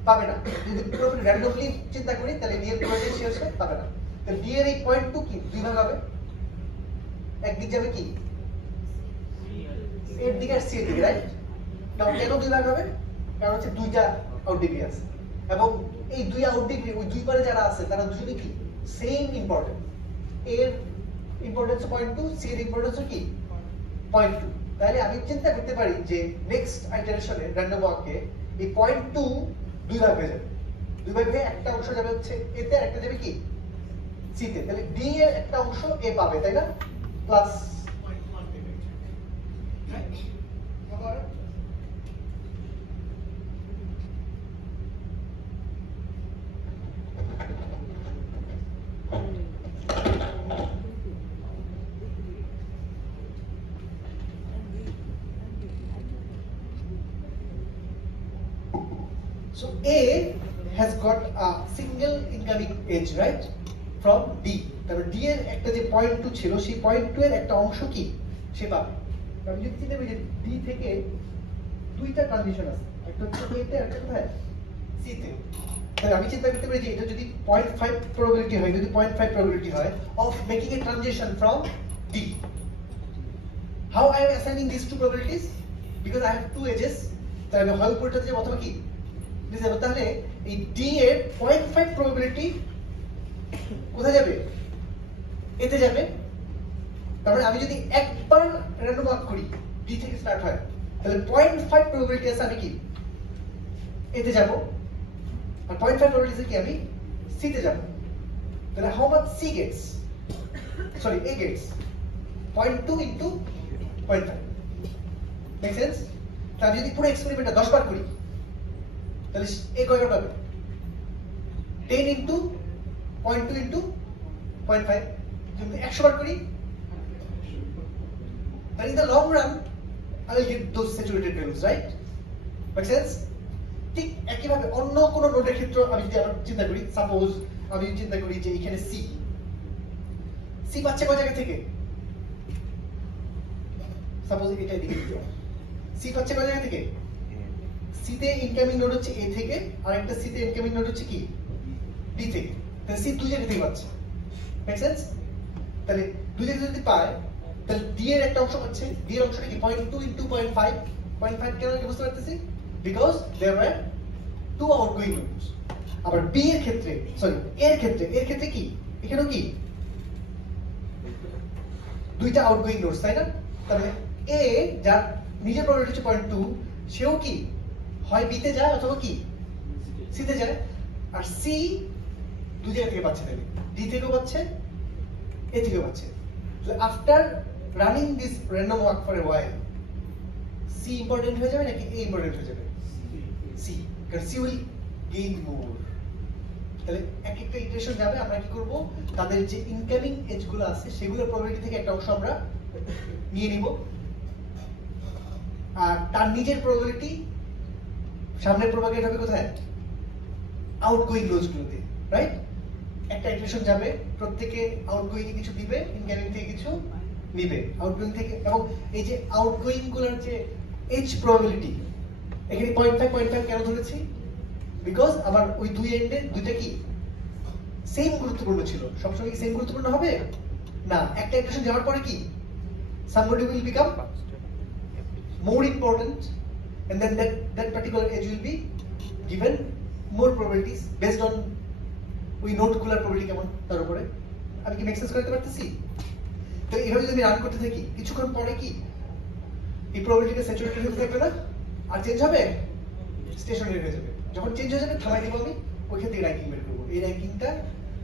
পাবে না। যদি পুরোপুরি র্যান্ডমলি চিন্তা করি তাহলে D এর পুরোটাই সে আসবে, পাবে না। তাহলে D এর এই 0.2 কি দুই ভাগ হবে, একদিক যাবে কি এর দিকে আর সি এর দিকে, রাইট? নাও কেন দুই ভাগ হবে? কারণ হচ্ছে দুইটা আউট ডিগ্রি আছে এবং এই দুই আউট ডিগ্রি ওই দুই পারে যারা আছে তারা দুজনে কি সেম ইম্পর্টেন্স। এর ইম্পর্টেন্স 0.2, সি এর ইম্পর্টেন্স কি 0.2। তাহলে আমি চিন্তা করতে পারি যে নেক্সট ইটারেশনে র্যান্ডম ওয়াকে এই 0.2 দুই ভাগ হয়ে যাবে। দুই ভাগ হয়ে একটা অংশ যাবে হচ্ছে এতে, আর একটা যাবে কি সি তে। তাহলে ডি এর একটা অংশ এ পাবে, তাই না? Plus so A has got a single incoming edge, right, from D. তারপর D এর একটা যে 0.2 ছিল সেই 0.2 এর একটা অংশ কি সে পাবে। আমি যদি চিন্তা করি যে D থেকে দুইটা ট্রানজিশন আছে, একটা হচ্ছে A তে, একটা কোথায় C তে। তাহলে আমি চিন্তা করতে পারি যে এটা যদি 0.5 probability হয়, যদি 0.5 probability হয় of making a transition from D. How I am assigning these two probabilities? Because I have two edges, তাহলে হয় উপরটাতে যাব অথবা কি নিচে যাব। তাহলে এই D এর 0.5 probability কোথায় যাবে? এতে যাবে। তারপরে আমি যদি একবার র্যান্ডম ওয়াক করি D থেকে স্টার্ট হয়, তাহলে 0.5 probability আছে আমি কি এতে যাব, আর 0.5 probability কি আমি C তে যাব। তাহলে how much A gets 0.2 into 0.5, make sense? তাহলে যদি পুরো এক্সপেরিমেন্টটা 10 বার করি তাহলে A কয়বার পাবে? 10 into 0.2 into 0.5। যদি 100 বার করি then in the long run I will get those saturated values, right? Make sense? ঠিক একইভাবে অন্য কোন নোডের ক্ষেত্রে আমি যদি আবার চিন্তা করি, সাপোজ আমি চিন্তা করি যে এখানে C পাচ্ছে কোন জায়গা থেকে? সাপোজ এটা এদিকে দিতে হবে। C পাচ্ছে কোন জায়গা থেকে? C তে ইনকামিং নোড হচ্ছে A থেকে, আর একটা C তে ইনকামিং নোড হচ্ছে কি D থেকে। তাহলে C দুই জায়গা থেকে পাচ্ছে। Make sense? তাহলে দুই জায়গা যদি পায় তাহলে D এর একটা অংশ পাচ্ছে। D এর অংশটা কি 0.2 into 0.5। 0.5 কেন কি বুঝতে পারতেছি? Because there were two outgoing nodes. আবার B এর ক্ষেত্রে এর ক্ষেত্রে কি এখানেও কি দুইটা আউটগোয়িং নোডস, তাই না? তাহলে A যার নিজের প্রবলেম হচ্ছে 0.2, সেও কি হয় B তে যায় অথবা কি C তে যায়। আর C দুই জায়গা থেকে পাচ্ছে, তাহলে D থেকেও পাচ্ছে, A থেকেও পাচ্ছে। So after running this random walk for a while, C important হয়ে যাবে নাকি A ইম্পর্টেন্ট হয়ে যাবে? C, because C will gain more. তাহলে এক একটা ইটারেশন যাবে, আমরা কি করব, তাদের যে ইনকামিং এজ গুলো আছে সেগুলোর প্রবাবিলিটি থেকে একটা অংশ আমরা নিয়ে নিব, আর তার নিজের প্রবাবিলিটি সামনে প্রপাগেট হবে কোথায়, আউটগোয়িং নোডস গুলোতে, রাইট? একটা ইটারেশন যাবে, প্রত্যেকে আউটগোয়িং এ কিছু দিবে, ইনকামিং থেকে কিছু নিবে, আউটগোয়িং থেকে, এবং এই যে আউটগোয়িং গুলোর যে এজ প্রবাবিলিটি, এখানে 0.5 কেন ধরেছি, বিকজ আমার ওই দুই এন্ডে দুইটা কি সেম গুরুত্বপূর্ণ ছিল। সবসময় কি সেম গুরুত্বপূর্ণ হবে না, একটা ইটারেশন যাওয়ার পরে কি somebody will become more important and then that particular edge will be given more probabilities based on ওই নোট গুলার প্রবাবিলিটি কেমন তার উপরে। আমি কি মেক সেন্স করতে পারতেছি? তো এইভাবে যদি রান করতে থাকি, কিছুক্ষণ পরে কি এই প্রবাবিলিটিটা স্যাচুরেটেড হতে থাকবে না, আর চেঞ্জ হবে, স্টেশনারি হয়ে যাবে। যখন চেঞ্জ হয়ে যাবে থামাই দিব আমি, ওইখান থেকে র্যাঙ্কিং বের করবো। এই র্যাঙ্কিংটা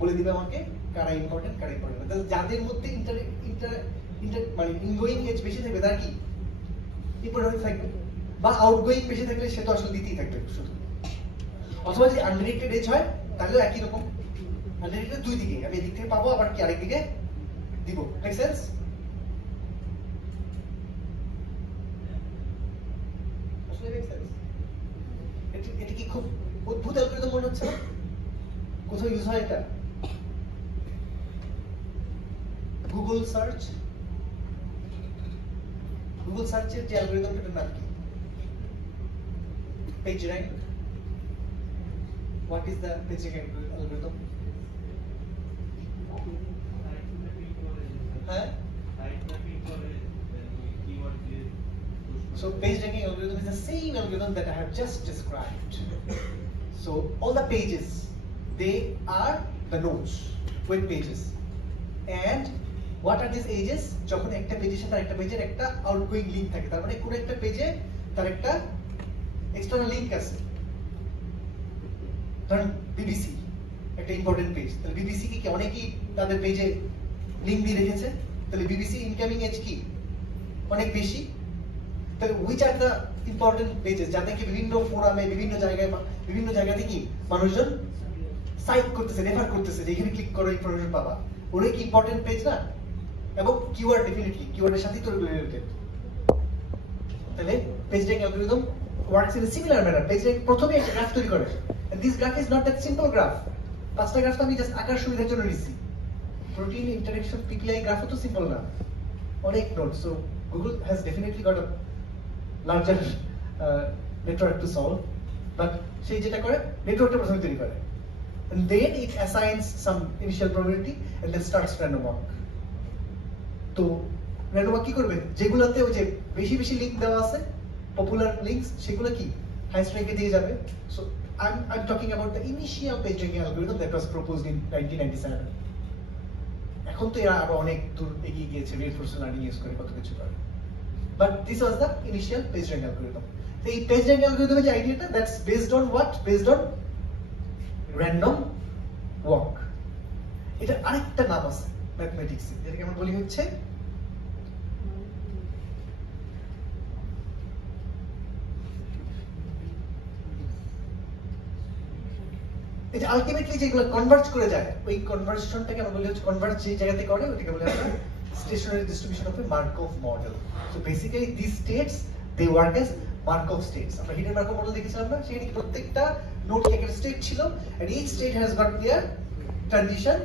বলে দিবে আমাকে কারা ইম্পর্টেন্ট কারা ইম্পর্টেন্ট। তাহলে যাদের মধ্যে মানে ইনগোয়িং এজ বেশি থাকবে তার কি ইম্পর্টেন্ট থাকবে, বা আউটগোয়িং বেশি থাকলে সে তো আসলে দিতেই থাকবে শুধু। অথবা যদি আনডিরেক্টেড এজ হয় তাহলেও একই রকম, আনডিরেক্টেড দুই দিকে, আমি এদিক থেকে পাবো আবার কি আরেক দিকে দিব। Make sense? আসলে মেক সেন্স? এটা কি খুব অদ্ভুত অ্যালগরিদম মনে হচ্ছে না? কোথাও ইউজ হয় এটা? গুগল সার্চের যে অ্যালগরিদমটার নাম কি? Page rank. What is the page rank algorithm? So page ranking algorithm is the same algorithm that I have just described. So all the pages, they are the nodes, web pages. And what are these ages? যখন একটা পেজের সাথে আরেকটা পেজের একটা outgoing link থাকে, তার মানে কোন একটা পেজে তার একটা এক্সটার্নাল লিংক আছে। ধরুন বিবিসি একটা ইম্পর্টেন্ট পেজ, তাহলে বিবিসি কি অনেকেই তাদের পেজে লিংক দিয়ে রেখেছে, তাহলে বিবিসি ইনকামিং এজ কি অনেক বেশি। তাহলে which are the important pages যাদেরকে বিভিন্ন ফোরামে বিভিন্ন জায়গাতে কি মানুষজন সাইট করতেছে, রেফার করতেছে যে এখানে ক্লিক করো ইনফরমেশন পাবা, ওরাই কি ইম্পর্টেন্ট পেজ না? এবং কিওয়ার্ড ডেফিনেটলি কিওয়ার্ডের সাথেই তো রিলেটেড। তাহলে page rank algorithm works in a similar manner. Page rank প্রথমে একটা গ্রাফ তৈরি করে, and this graph is not that simple graph. পাঁচটা গ্রাফ তো আমি জাস্ট আকার সুবিধার জন্য নিছি। প্রোটিন ইন্টারঅ্যাকশন পিপিআই গ্রাফও তো সিম্পল না, অনেক node. So Google has definitely got a larger network to solve, but সেই যেটা করে নেটওয়ার্কটা প্রথমে তৈরি করে, and then it assigns some initial probability and then starts random walk. তো random walk কি করবে, যেগুলোতে ওই যে বেশি বেশি লিংক দেওয়া আছে পপুলার লিংকস, সেগুলো কি হাইয়েস্ট র্যাঙ্কে দিয়ে যাবে। So I'm talking about the initial page ranking algorithm that was proposed in 1997. এখন তো এরা আরো অনেক দূর এগিয়ে গিয়েছে, reinforcement learning ইউজ করে কত কিছু করে, but this was the initial page rank algorithm. তো এই page rank algorithm এর যে আইডিয়াটা, that's based on what? Based on random walk. এটা আরেকটা নাম আছে ম্যাথমেটিক্সে, যেটাকে আমরা বলি হচ্ছে এটা আলটিমেটলি যেগুলো কনভার্জ করে যায়, ওই কনভার্সনটাকে আমরা বলি হচ্ছে কনভার্জ যে জায়গাতে করে ওটাকে বলি আমরা stationary distribution of a Markov model. So basically this states they work as Markov states. আমরা হিডেন মার্কভ মডেল দেখেছিলাম না, সেখানে প্রত্যেকটা নোড একটা স্টেট ছিল, and each state has got their transition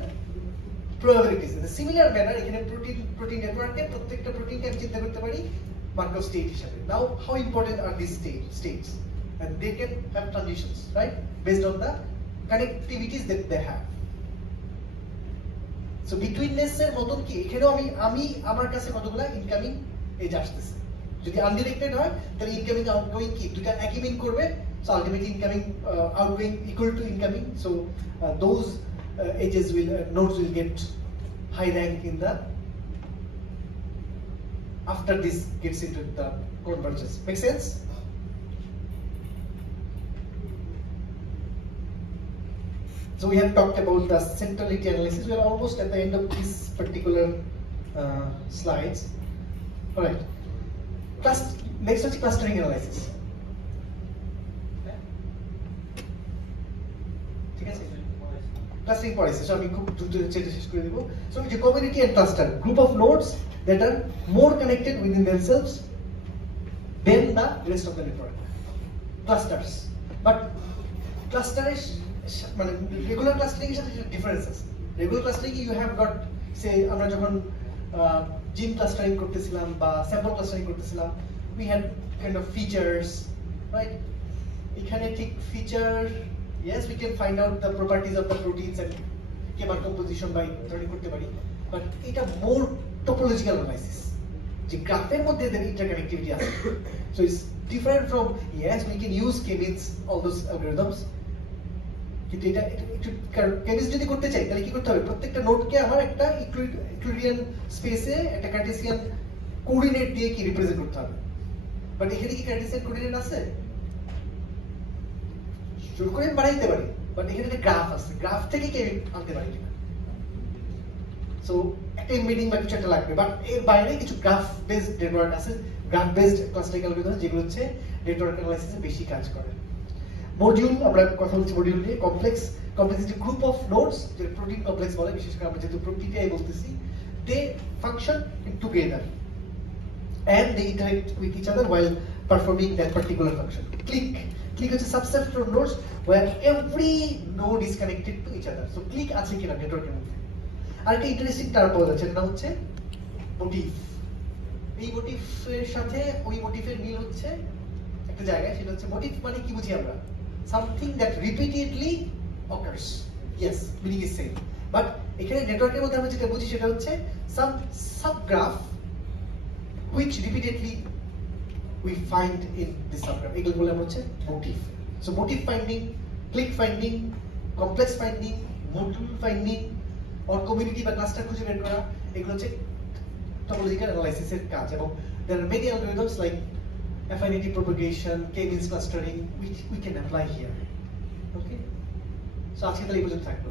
probabilities. In the similar manner এখানে protein নেটওয়ার্কে প্রত্যেকটা প্রোটিনকে আমি চিন্তা করতে পারি মার্কভ স্টেট হিসেবে। Now how important are this states, and they can have transitions, right, based on the connectivities that they have. So betweenness এর মতন কি এখানেও আমি আমার কাছে কতগুলা ইনকামিং এজ আসতেছে, যদি আনডিরেক্টেড হয় তাহলে ইনকামিং আউটগোয়িং কি দুটো একই মিন করবে। So ultimately incoming outgoing equal to incoming. So those edges will nodes will get high rank in the after this gets into the convergence. Make sense? So we have talked about the centrality analysis. We are almost at the end of this particular slides. All right. Next is clustering analysis. ঠিক আছে? Clustering পড়াইছে, so আমি খুব দ্রুত চেটে শেষ করে দেব। So যে community and cluster, group of nodes that are more connected within themselves then the rest of the network, clusters. But ক্লাস্টারের মানে রেগুলার ক্লাস্টারিং এর সাথে ডিফারেন্স আছে। Regular clustering you have got say আমরা যখন জিন ক্লাস্টারিং করতেছিলাম বা sample clustering করতেছিলাম, we had kind of features, right? এখানে ঠিক feature, yes we can find out the properties of the proteins and chemical composition by ধরে করতে পারি, বাট এটা মোর টপোলজিক্যাল অ্যানালাইসিস, যে গ্রাফের মধ্যে এদের ইন্টারকানেক্টিভিটি আছে। So it's different from, yes we can use k-means all those algorithms, কিন্তু এটা একটু কেমিস্ট যদি করতে চাই তাহলে কি করতে হবে, প্রত্যেকটা নোডকে আমার একটা ইকুইডিয়ান স্পেসে একটা কার্টেসিয়ান কোঅর্ডিনেট দিয়ে কি রিপ্রেজেন্ট করতে হবে। বাট এখানে কি কার্টেসিয়ান কোঅর্ডিনেট আছে? জোর করে বানাইতে পারি, বাট এখানে একটা গ্রাফ আছে, গ্রাফ থেকে কি আনতে পারি কিনা? সো একটা এমবেডিং বা কিছু একটা লাগবে, বাট এর বাইরে কিছু গ্রাফ বেসড নেটওয়ার্ক আছে, গ্রাফ বেসড ক্লাস্টারিং অ্যালগরিদম, যেগুলো হচ্ছে নেটওয়ার্ক অ্যানালাইসিসে বেশি কাজ করে। মডিউল, আমরা কথা বলছি মডিউল নিয়ে। কমপ্লেক্সিটি গ্রুপ অফ নোডস, যে প্রোটিন কমপ্লেক্স বলে, বিশেষ করে আমরা যেহেতু প্রোটিনটাই বলতেছি, they function together and they interact with each other while performing that particular function. Click is a subset of nodes where every node is connected to each other. So click আছে কিনা নেটওয়ার্কের মধ্যে। আর একটা ইন্টারেস্টিং টার্ম পাওয়া যাচ্ছে, এটা হচ্ছে motive. এই মোটিভের সাথে ওই মোটিভের মিল হচ্ছে একটা জায়গায়, সেটা হচ্ছে মোটিভ মানে কি বুঝি আমরা? Something that repeatedly occurs. Yes, meaning is same. But এখানে নেটওয়ার্কের মধ্যে আমরা যেটা বুঝি সেটা হচ্ছে some subgraph which repeatedly we find in this subgraph. এগুলো বলে আমরা হচ্ছে motif. So motif finding, clique finding, complex finding, module finding, or community বা ক্লাস্টার খুঁজে বের করা, এগুলো হচ্ছে টপোলজিক্যাল অ্যানালাইসিসের কাজ। এবং there are many algorithms like affinity propagation, k-means clustering, which we can apply here. Okay? So আজকে তাহলে এই পর্যন্ত থাকলো।